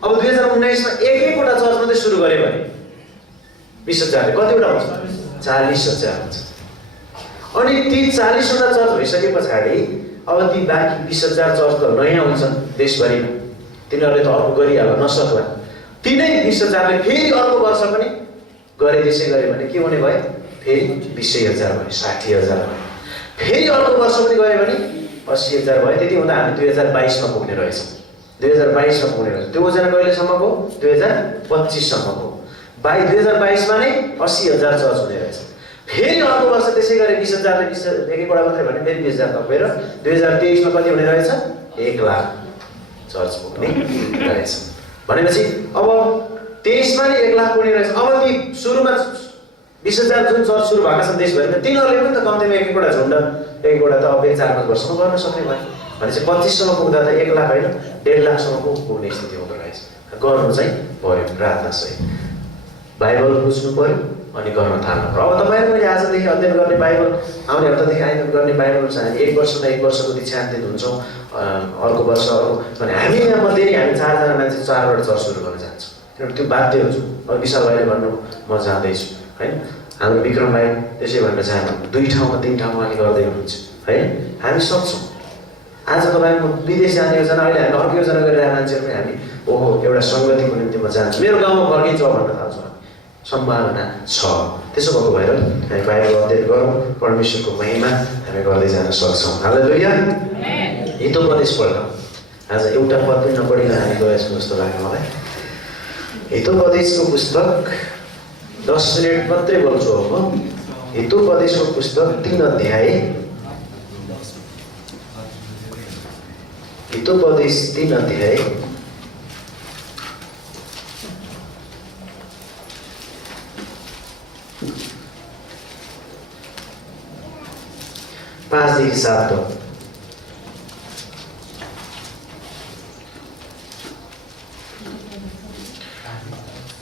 अब 2019मा एक-एकवटा चर्च मात्रै सुरु गऱ्यो भने 20,000ले कतिवटा हुन्छ? 40,000 हुन्छ। अनि ती 40वटा चर्च भइसके पछाडि अब ती बाँकी 20,000 चर्च त नयाँ हुन्छन् देशभरिमा, तिनीहरूले त अर्को गरिहाल्न नसक्ला। तिनै 20,000ले फेरि अर्को वर्ष पनि गरे, त्यसै गऱ्यो भने के हुने भयो? फेरि 20,000 भयो, 60,000 भयो। फेरि अर्को वर्ष पनि गयो भने 80,000 भयो। त्यति हुँदा हामी 2022मा पुग्ने रहेछौँ। 2022मा पुग्ने रहेछ। त्यो योजना कहिलेसम्मको? 2025सम्मको। 2022मा नै 80,000 चर्च हुने रहेछ। फेरि अर्को वर्ष त्यसै गरी 20,000ले 20 एकैवटा मात्रै भने फेरि 20,000 थपेर 2023मा कति हुने रहेछ? 1 लाख चर्च पुग्ने रहेछ। भनेपछि अब 23मा नै 1 लाख पुग्ने रहेछ। अब ती सुरुमा 20,000 जुन चर्च सुरु भएका छन् देशभरिमा, तिनीहरूले पनि त कम्तीमा एकैवटा झुन्ड, एकैवटा त अब 4-5 वर्षमा गर्न सक्ने भयो। भनेपछि 25सम्म पुग्दा त 1 लाख होइन 1.5 लाखसम्म पुग्ने स्थिति हुँदो रहेछ। गर्नु चाहिँ पर्यो प्रार्थनासहित, बाइबल बुझ्नु पर्यो अनि गर्न थाल्नु पर्यो। अब तपाईँहरू मैले आजदेखि अध्ययन गर्ने बाइबल, आउने हप्तादेखि अध्ययन गर्ने बाइबल चाहिँ हामी 1 वर्षमा 1 वर्षको दीक्षान्तित हुन्छौँ। अर्को वर्ष अर्को भने हामी यहाँ मध्ये हामी 4जना मान्छे 4वटा चर्च सुरु गर्न जान्छौँ। किनभने त्यो बाध्य हुन्छ। अब विशाल भाइले भन्नु म जाँदैछु हैन, हाम्रो विक्रम भाइ त्यसै भन्न चाहनु 2 ठाउँमा 3 ठाउँमा उहाँले गर्दै हुनुहुन्छ है। हामी सक्छौँ। आज तपाईँ म विदेश जाने योजना, अहिले हामी अर्को योजना गरिरहेको मान्छेहरू पनि हामी ओहो एउटा सङ्गतिको निम्ति म जान्छु, मेरो गाउँमा फर्किन्छ भन्न थाल्छौँ। सम्भावना छ। त्यसो भएको भएर हामी बाहिर अध्ययन गरौँ, परमेश्वरको महिमा हामी गर्दै जान सक्छौँ। हालेलुया। हितोपदेश पढ्न आज एउटा पद पनि नपढिकन हामी गएछौँ जस्तो लाग्यो मलाई। हितोपदेशको पुस्तक 10 मिनट मात्रै बोल्छु अब म। हितोपदेशको पुस्तक 3 अध्याय, हितोपदेश 3 अध्याय 5 देखि 7 पद।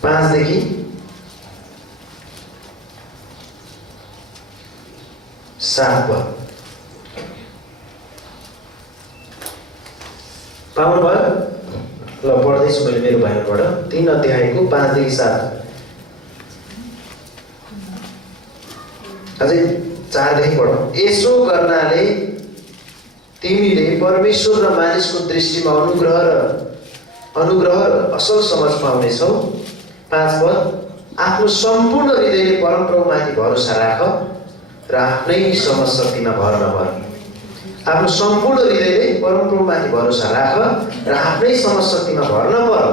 5 देखि 7 पद पाउनुभयो? ल पढ्दैछु मैले मेरो भाइबाट। 3 अध्यायको 5 देखि 7, अझै 4 देखि पढौँ। यसो गर्नाले तिमीले परमेश्वर र मानिसको दृष्टिमा अनुग्रह र असल समझ पाउनेछौ। 5 पद, आफ्नो सम्पूर्ण हृदयले परमप्रभुमाथि भरोसा राख र आफ्नै समझ शक्तिमा भर नपर। आफ्नो सम्पूर्ण हृदयले परमप्रभुमाथि भरोसा राख र आफ्नै समझ शक्तिमा भर नपर।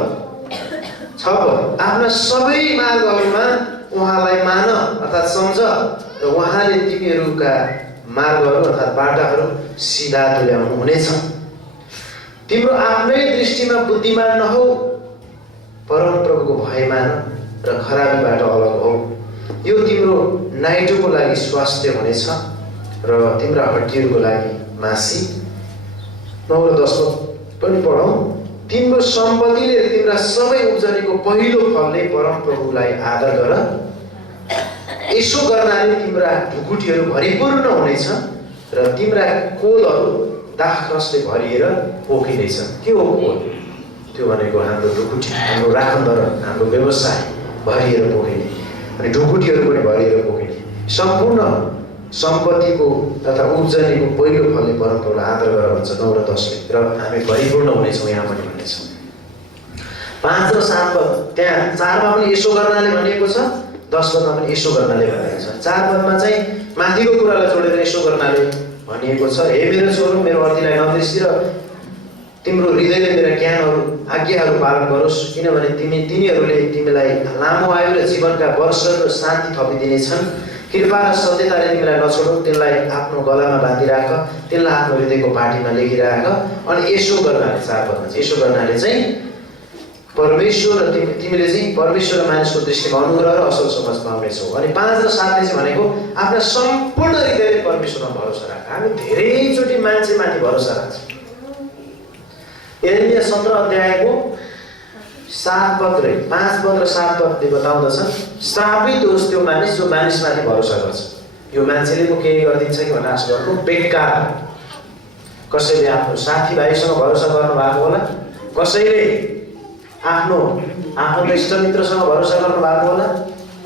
6 पद, आफ्ना सबै मार्गहरूमा उहाँलाई मान अर्थात् सम्झ र उहाँले तिमीहरूका मार्गहरू अर्थात् बाटाहरू सिधा तुल्याउनु हुनेछ। तिम्रो आफ्नै दृष्टिमा बुद्धिमान नहौ, परमप्रभुको भय मान र खराबीबाट अलग हौ। यो तिम्रो नाइटोको लागि स्वास्थ्य हुनेछ र तिम्रा हड्डीहरूको लागि मासी। 9 र 10 पनि पढौँ। तिम्रो सम्पत्तिले तिम्रा सबै उब्जनीको पहिलो फलले परमप्रभुलाई आदर गर। यसो गर्नाले तिम्रा ढुकुटीहरू भरिपूर्ण हुनेछ र तिम्रा कोलहरू दाखरसले भरिएर पोखिनेछ। के हो कोल? त्यो भनेको हाम्रो ढुकुटी, हाम्रो राखन्दर, हाम्रो व्यवसाय भरिएर पोखिने, अनि ढुकुटीहरू पनि भरिएर पोखिने। सम्पूर्ण सम्पत्तिको तथा उब्जनीको पहिलो फलले परमप्रभुलाई आदर गर भन्छ 9 र 10ले, र हामी भरिपूर्ण हुनेछौँ यहाँ पनि भन्नेछ। 5 र 7 पद, त्यहाँ 4 मा पनि यसो गर्नाले भनिएको छ, 10 पदमा पनि यसो गर्नाले भनिएको छ। 4 पदमा चाहिँ माथिको कुरालाई जोडेर यसो गर्नाले भनिएको छ। हे मेरो छोरो, मेरो अर्थीलाई नबिर्सी र तिम्रो हृदयले मेरा ज्ञानहरू आज्ञाहरू पालन गरोस्, किनभने तिनीहरूले तिमीलाई लामो आयु र जीवनका वर्षहरू र शान्ति थपिदिनेछन्। कृपा र सत्यताले तिमीलाई नछोडौ, तिनलाई आफ्नो गलामा बाँधिराख, तिनलाई आफ्नो हृदयको पाटीमा लेखिराख। अनि यसो गर्नाले 4 पदमा चाहिँ यसो गर्नाले चाहिँ परमेश्वर र तिमीले चाहिँ परमेश्वर र मानिसको दृष्टिमा अनुग्रह र असल समझ पाउनेछौ। अनि 5 र 7ले चाहिँ भनेको आफ्ना सम्पूर्ण हृदयले परमेश्वरमा भरोसा राख। हामी धेरैचोटि मान्छेमाथि भरोसा राख्छौँ। यिर्मया 17 अध्यायको 7 पद र 5 पद र 7 पदले बताउँदछ, श्रापित होस् त्यो मानिस जो मानिसमाथि भरोसा गर्छ। यो मान्छेले पो केही गरिदिन्छ कि भन्ने आशा गर्नु बेकार। कसैले आफ्नो साथीभाइसँग भरोसा गर्नु भएको होला, कसैले आफ्नो आफन्त इष्टमित्रसँग भरोसा गर्नु भएको होला,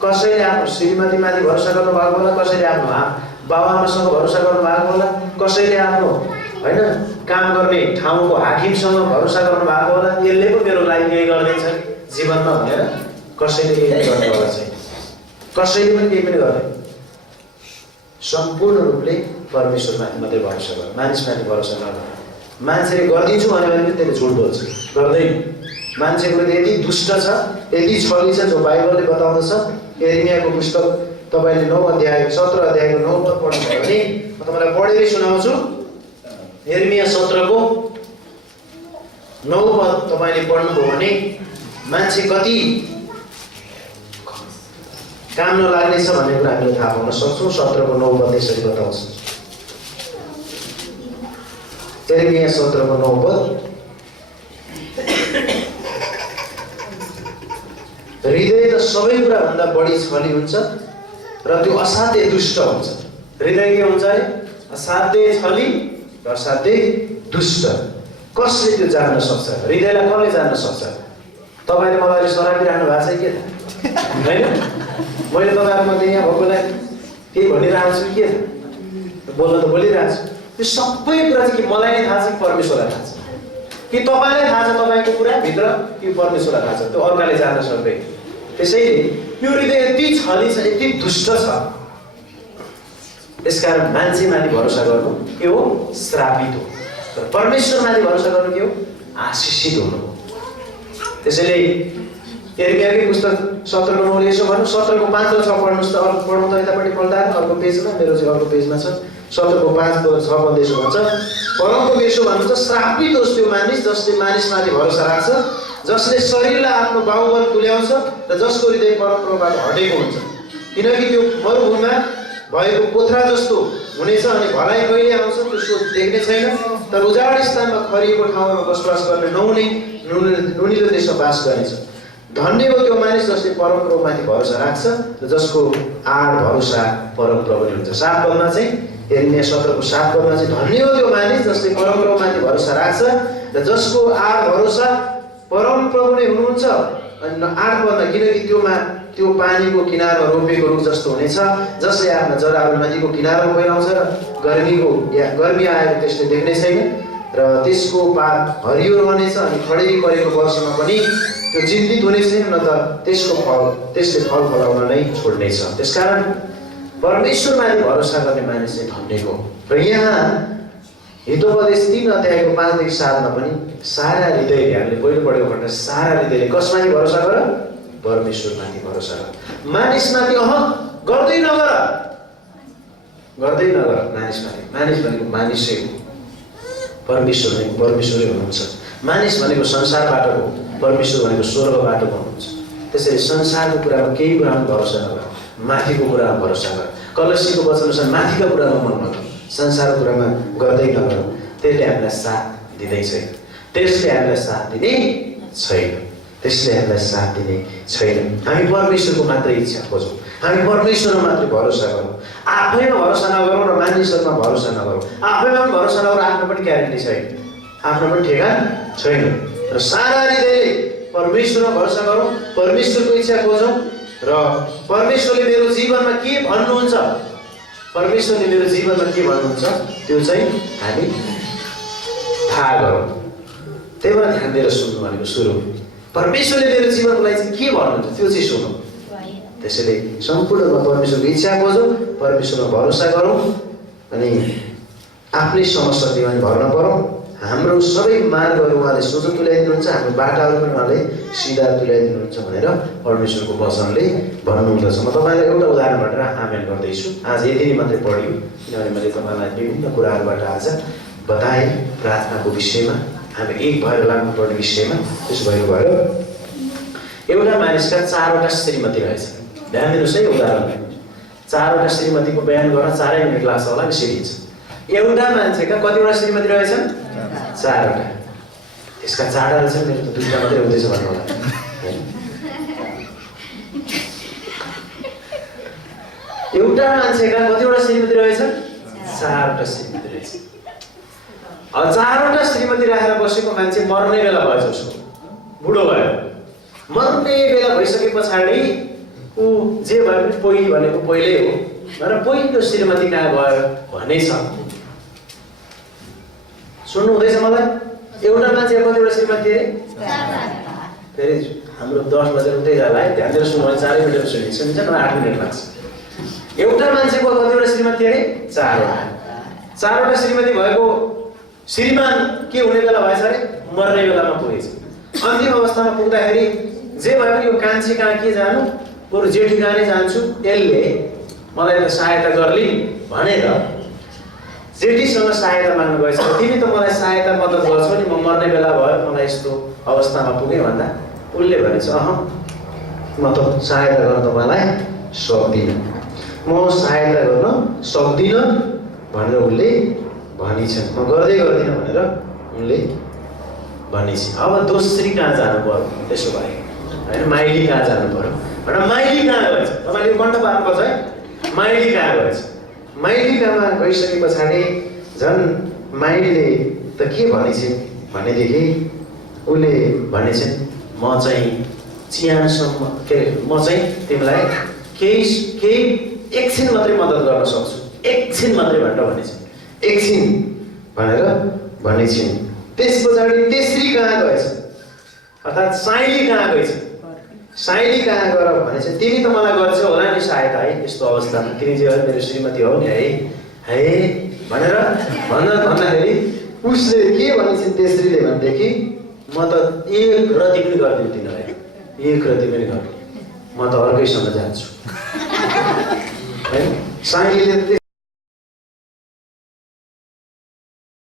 कसैले आफ्नो श्रीमतीमाथि भरोसा गर्नु भएको होला, कसैले आफ्नो बाबुआमासँग भरोसा गर्नु भएको होला, कसैले आफ्नो हैन काम गर्ने ठाउँको हाकिमसँग भरोसा गर्नु भएको होला। यसले पो मेरो लागि केही गर्दैछ जीवनमा भनेर कसैले केही गर्ने होला चाहिँ, कसैले पनि केही पनि गर्दैन। सम्पूर्ण रूपले परमेश्वरमाथि मात्रै भरोसा गर, मानिसमाथि भरोसा नगर। मान्छेले गरिदिन्छु भने पनि त्यसले झुट बोल्छ, गर्दैन। मान्छेको यति दुष्ट छ, यति छली छ, जो बाइबलले बताउँदछ। यिर्मयाको पुस्तक तपाईँले 9 अध्याय 17 अध्यायको 9 पद पढ्नुभयो भने म तपाईँलाई पढेरै सुनाउँछु। यिर्मया 17को 9 पद तपाईँले पढ्नुभयो भने मान्छे कति काम नलाग्नेछ भन्ने कुरा हामीले थाहा पाउन सक्छौँ। 17को 9 पद यसरी बताउँछ। यिर्मया 17को 9 पद, हृदय त सबै कुराभन्दा बढी छली हुन्छ र त्यो असाध्य दुष्ट हुन्छ। हृदय के हुन्छ है? असाध्य छली र असाध्य दुष्ट। कसले त्यो जान्न सक्छ? हृदयलाई कसले जान्न सक्छ? तपाईँले मलाई सरापिराख्नु भएको छ के? होइन मैले तपाईँहरूमध्ये यहाँ भएकोलाई केही भनिरहेको छु के बोल्न त बोलिरहेको छु त्यो सबै कुरा चाहिँ कि मलाई नै थाहा छ कि परमेश्वरलाई थाहा छ कि तपाईँलाई थाहा छ तपाईँको कुरा भित्र कि परमेश्वरलाई थाहा छ त्यो अर्काले जान्न सक्दैन त्यसैले यो हृदय यति छली छ यति दुष्ट छ यसकारण मान्छेमाथि भरोसा गर्नु के हो श्रापित हो तर परमेश्वरमाथि भरोसा गर्नु के हो आशिषित हुनु त्यसैले यिर्मियाकै पुस्तक 17 को 9 यसो भन्नु 17 को 5 र 6 पढ्नुस् त अर्को पढ्नु त यतापट्टि पल्टाएर अर्को पेजमा मेरो चाहिँ अर्को पेजमा छ 17 को 5 को 6 पढ्दै यसो भन्छ परमको यसो भन्नुहुन्छ श्रापित होस् त्यो मानिस जसले मानिसमाथि भरोसा राख्छ जसले शरीरलाई आफ्नो बाहुबल तुल्याउँछ र जसको हृदय परमप्रभुबाट हटेको हुन्छ किनकि त्यो मरुभूमिमा भएको पोथरा जस्तो हुनेछ अनि भलाइ कहिले आउँछ त्यसको देख्ने छैन तर उजाड स्थानमा खरिएको ठाउँमा बसोबास गर्ने नहुने नुनिलो देशमा बास गर्नेछ धन्य हो त्यो मानिस जसले परमप्रभुमाथि भरोसा राख्छ र जसको आड भरोसा परमप्रभुले हुन्छ 7 पदमा चाहिँ यिर्मिया 17 को 7 पदमा चाहिँ धन्य हो त्यो मानिस जसले परमप्रभुमाथि भरोसा राख्छ र जसको आड भरोसा परमप्रभुले हुनुहुन्छ अनि 8 पदमा किनकि त्यो पानीको किनारमा रोपेको रुख जस्तो हुनेछ जसले आफ्ना जराहरू नदीको किनारमा फैलाउँछ र गर्मी आएको त्यसले देख्ने छैन र त्यसको पात हरियो रहनेछ अनि खडेरी परेको वर्षमा पनि त्यो चिन्तित हुने छैन न त त्यसले फल फलाउन नै छोड्नेछ त्यसकारण परमेश्वरमाथि भरोसा गर्ने मानिस चाहिँ धन्यको र यहाँ हितोपदेश 3 अध्यायको 5 देखि 7 मा पनि सारा हृदयले हामीले पहिलो पढेको भन्दा सारा हृदयले कसमाथि भरोसा गर परमेश्वरमाथि भरोसा गर मानिसमाथि गर्दै नगर मानिस भनेको मानिसै हो परमेश्वरै हुनुहुन्छ मानिस भनेको संसारबाट हो परमेश्वर भनेको स्वर्गबाट हुनुहुन्छ त्यसैले संसारको कुरामा केही कुरामा भरोसा नगर माथिको कुरामा भरोसा गर कलसीको वचनअनुसार माथिका कुरामा मन नगर संसारको कुरामा गर्दै नगर त्यसले हामीलाई साथ दिँदै छैन त्यसले हामीलाई साथ दिने छैन हामी परमेश्वरको मात्रै इच्छा खोजौँ हामी परमेश्वरमा मात्रै भरोसा गरौँ आफैमा भरोसा नगरौँ र मानिसहरूमा भरोसा नगरौँ आफैमा पनि भरोसा नगरौँ आफ्नो पनि ग्यारेन्टी छैन आफ्नो पनि ठेगान छैन र सारा हृदयले परमेश्वरमा भरोसा गरौँ परमेश्वरको इच्छा खोजौँ र परमेश्वरले मेरो जीवनमा के भन्नुहुन्छ त्यो चाहिँ हामी थाहा गरौँ त्यही भएर ध्यान दिएर सुन्नु भनेको सुरु परमेश्वरले मेरो जीवनको लागि चाहिँ के भन्नुहुन्छ त्यो चाहिँ सुनौँ त्यसैले सम्पूर्णमा परमेश्वरको इच्छा खोजौँ परमेश्वरमा भरोसा गरौँ अनि आफ्नै समशक्तिमा भर नपरौँ हाम्रो सबै मार्गहरू उहाँले सोझो तुल्याइदिनुहुन्छ हाम्रो बाटाहरू पनि उहाँले सिधा तुल्याइदिनुहुन्छ भनेर परमेश्वरको वचनले भन्नुहुँदछ म तपाईँलाई एउटा उदाहरणबाट आमेन गर्दैछु आज यति नै मात्रै पढ्यो किनभने मैले तपाईँलाई विभिन्न कुराहरूबाट आज बताएँ प्रार्थनाको विषयमा हामी एक भएर लाग्नुपर्ने विषयमा त्यसो भएको भएर एउटा मानिसका 4वटा श्रीमती रहेछ ध्यान दिनुहोस् है उदाहरण 4वटा श्रीमतीको बयान गर्न 4 मिनेट लाग्छ होला नि सिरिज एउटा मान्छेका कतिवटा श्रीमती रहेछन् 4वटा त्यसका 4वटा रहेछन् मेरो त 2टा मात्रै हुँदैछ भन्नु होला एउटा मान्छेका कतिवटा श्रीमती रहेछन् 4वटा श्रीमती रहेछ 4वटा श्रीमती राखेर बसेको मान्छे मर्ने बेला भयो जसको बुढो भयो मर्ने बेला भइसके पछाडि ऊ जे भए पनि पहिली भनेको पहिल्यै हो र पहिलो श्रीमती कहाँ गयो भनेछ सुन्नु हुँदैछ मलाई एउटा मान्छे कतिवटा श्रीमती अरे फेरि हाम्रो 10 बजेर उतै जाला है ध्यान दिएर सुन्नु भने 4 मिनेट सुनिन्छ नि 8 मिनेट लाग्छ एउटा मान्छेको कतिवटा श्रीमती अरे 4वटा श्रीमती भएको श्रीमान के हुने बेला भएछ अरे मर्ने बेलामा पुगेछ अन्तिम अवस्थामा पुग्दाखेरि जे भए पनि यो कान्छी कहाँ के जानु बरु जेठी कहाँ नै जान्छु यसले मलाई त सहायता गर्ली भनेर जेठीसँग सहायता माग्नु गएछ तिमी त मलाई सहायता मद्दत गर्छौ नि म मर्ने बेला भयो मलाई यस्तो अवस्थामा पुगेँ भन्दा उसले भनेछ म त सहायता गर्न तपाईँलाई सक्दिनँ म सहायता गर्न सक्दिनँ भनेर उसले भनिछन् म गर्दिनँ भनेर उनले भनिछ अब दोस्री कहाँ जानु पर्यो त्यसो भए होइन माइली कहाँ जानु पर्यो भनेर माइली कहाँ गएछ तपाईँले कण्ठ पार्नुपर्छ है माइली कहाँ गएछ माइली कहाँमा गइसके पछाडि झन् माइलीले त के भनेछिन् भनेदेखि उसले भनेछन् म चाहिँ चिहानसम्म के अरे म चाहिँ तिमीलाई केही एकछिन मात्रै मद्दत गर्न सक्छु, एकछिन मात्रै भनेर भनेछ। एकछिन भनेर भनेछि। त्यस पछाडि तेस्री कहाँ गएछ, अर्थात् साइली कहाँ गएछ। साइली कहाँ गएर भनेछ तिमी त मलाई गर्छौ होला नि सहायता है यस्तो अवस्थामा, तिमी चाहिँ मेरो श्रीमती हौ नि है भनेर भन्दाखेरि उसले के भनेछन् तेस्रीले भनेदेखि म त एक रति पनि गर्दिनँ तिनीलाई, एक रति पनि गर्दिनँ, म त अर्कैसँग जान्छु है। साइलीले